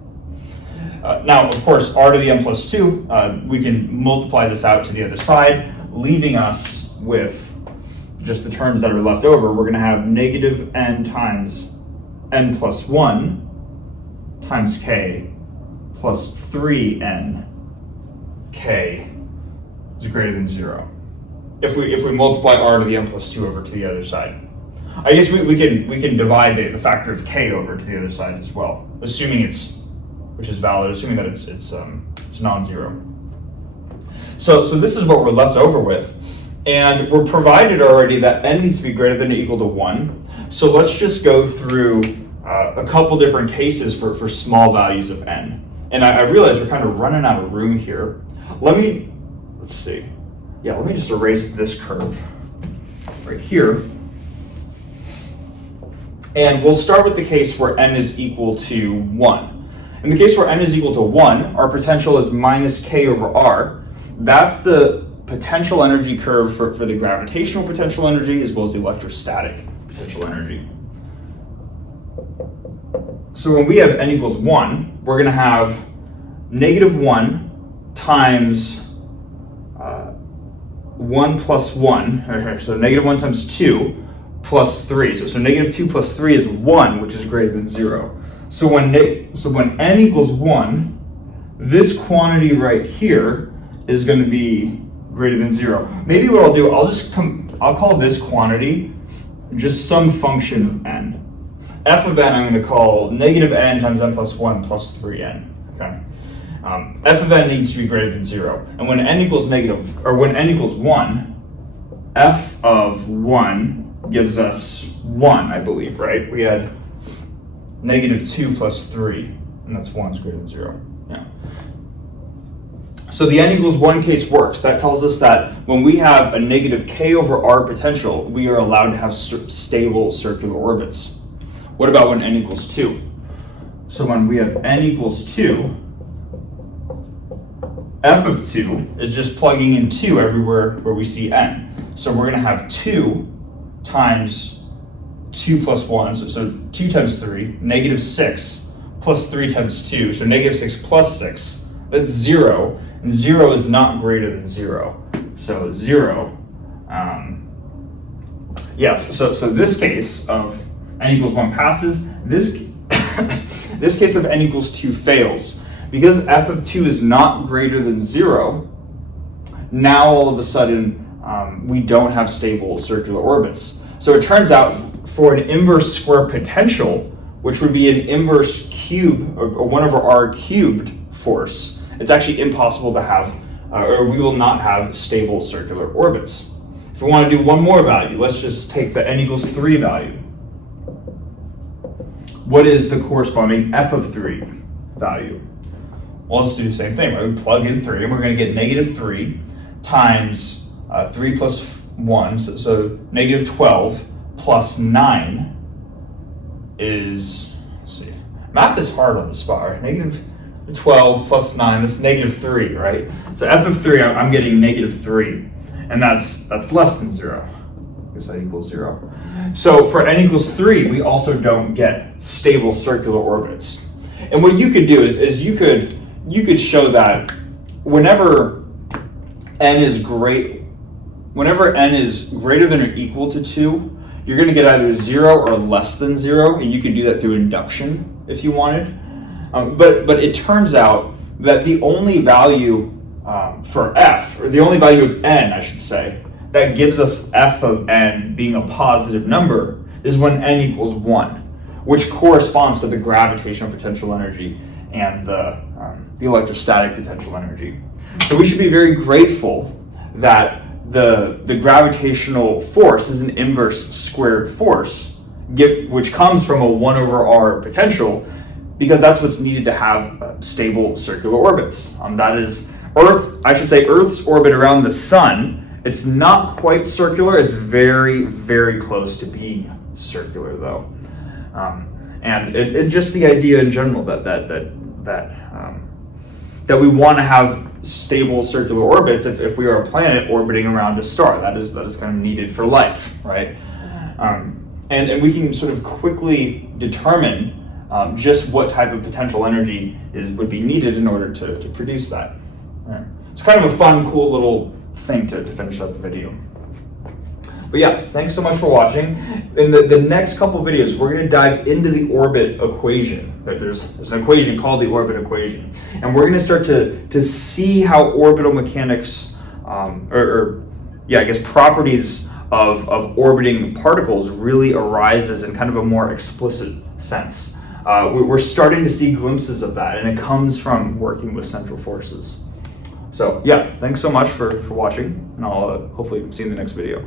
Now, of course, r to the n plus 2, we can multiply this out to the other side, leaving us with just the terms that are left over. We're going to have negative n times n plus 1 times k plus 3n k is greater than 0. If we multiply r to the n plus 2 over to the other side. I guess we can divide the factor of k over to the other side as well, assuming which is valid, assuming that it's non-zero. So this is what we're left over with, and we're provided already that n needs to be greater than or equal to 1. So let's just go through a couple different cases for small values of n. And I realize we're kind of running out of room here. Let's see. Yeah, let me just erase this curve right here. And we'll start with the case where n is equal to 1. In the case where n is equal to 1, our potential is minus k over r. That's the potential energy curve for the gravitational potential energy as well as the electrostatic potential energy. So when we have n equals 1, we're going to have negative 1 times 1 plus 1, so negative 1 times 2 plus 3. So negative 2 plus 3 is 1, which is greater than 0. So when n equals 1, this quantity right here is going to be greater than 0. Maybe what I'll do, I'll call this quantity just some function of n. F of n I'm going to call negative n times n plus 1 plus 3n. Okay. F of n needs to be greater than 0. And when n equals 1, f of 1 gives us 1, I believe, right? We had negative 2 plus 3, and that's 1 is greater than 0. Yeah. So the n equals 1 case works. That tells us that when we have a negative k over r potential, we are allowed to have stable circular orbits. What about when n equals 2? So when we have n equals 2, f of 2 is just plugging in 2 everywhere where we see n. So we're going to have 2 times 2 plus 1, so 2 times 3, negative 6 plus 3 times 2, so negative 6 plus 6, that's 0. And 0 is not greater than 0. So 0, so this case of n equals 1 passes. This case of n equals 2 fails because f of 2 is not greater than 0, now all of a sudden we don't have stable circular orbits. So it turns out for an inverse square potential, which would be an inverse cube, or 1 over r cubed force, it's actually impossible to have, or we will not have stable circular orbits. If we want to do one more value, let's just take the n equals 3 value. What is the corresponding f of 3 value? Well, let's do the same thing, right? We plug in 3, and we're going to get negative 3 times 3 plus 1, so negative 12 plus 9 is, let's see, math is hard on the spot, right? Negative 12 plus 9, that's negative 3, right? So f of 3, I'm getting negative 3, and that's less than 0. I guess that equals 0. So for n equals 3, we also don't get stable circular orbits. And what you could do is you could show that whenever n is greater than or equal to 2, you're going to get either 0 or less than 0, and you can do that through induction if you wanted. But it turns out that the only value for f, or the only value of n, I should say, that gives us f of n being a positive number is when n equals 1, which corresponds to the gravitational potential energy and the electrostatic potential energy. So we should be very grateful that the gravitational force is an inverse squared force, which comes from a 1 over r potential, because that's what's needed to have stable circular orbits. That is Earth's orbit around the sun. It's not quite circular. It's very, very close to being circular, though. And it just the idea in general that we want to have stable circular orbits if we are a planet orbiting around a star. That is kind of needed for life, right? And we can sort of quickly determine just what type of potential energy would be needed in order to produce that. Right. It's kind of a fun, cool little thing to finish up the video. But yeah, thanks so much for watching. In the next couple videos, we're going to dive into the orbit equation. There's an equation called the orbit equation. And we're going to start to see how orbital mechanics, properties of orbiting particles really arises in kind of a more explicit sense. We're starting to see glimpses of that, and it comes from working with central forces. So yeah, thanks so much for watching, and I'll hopefully see you in the next video.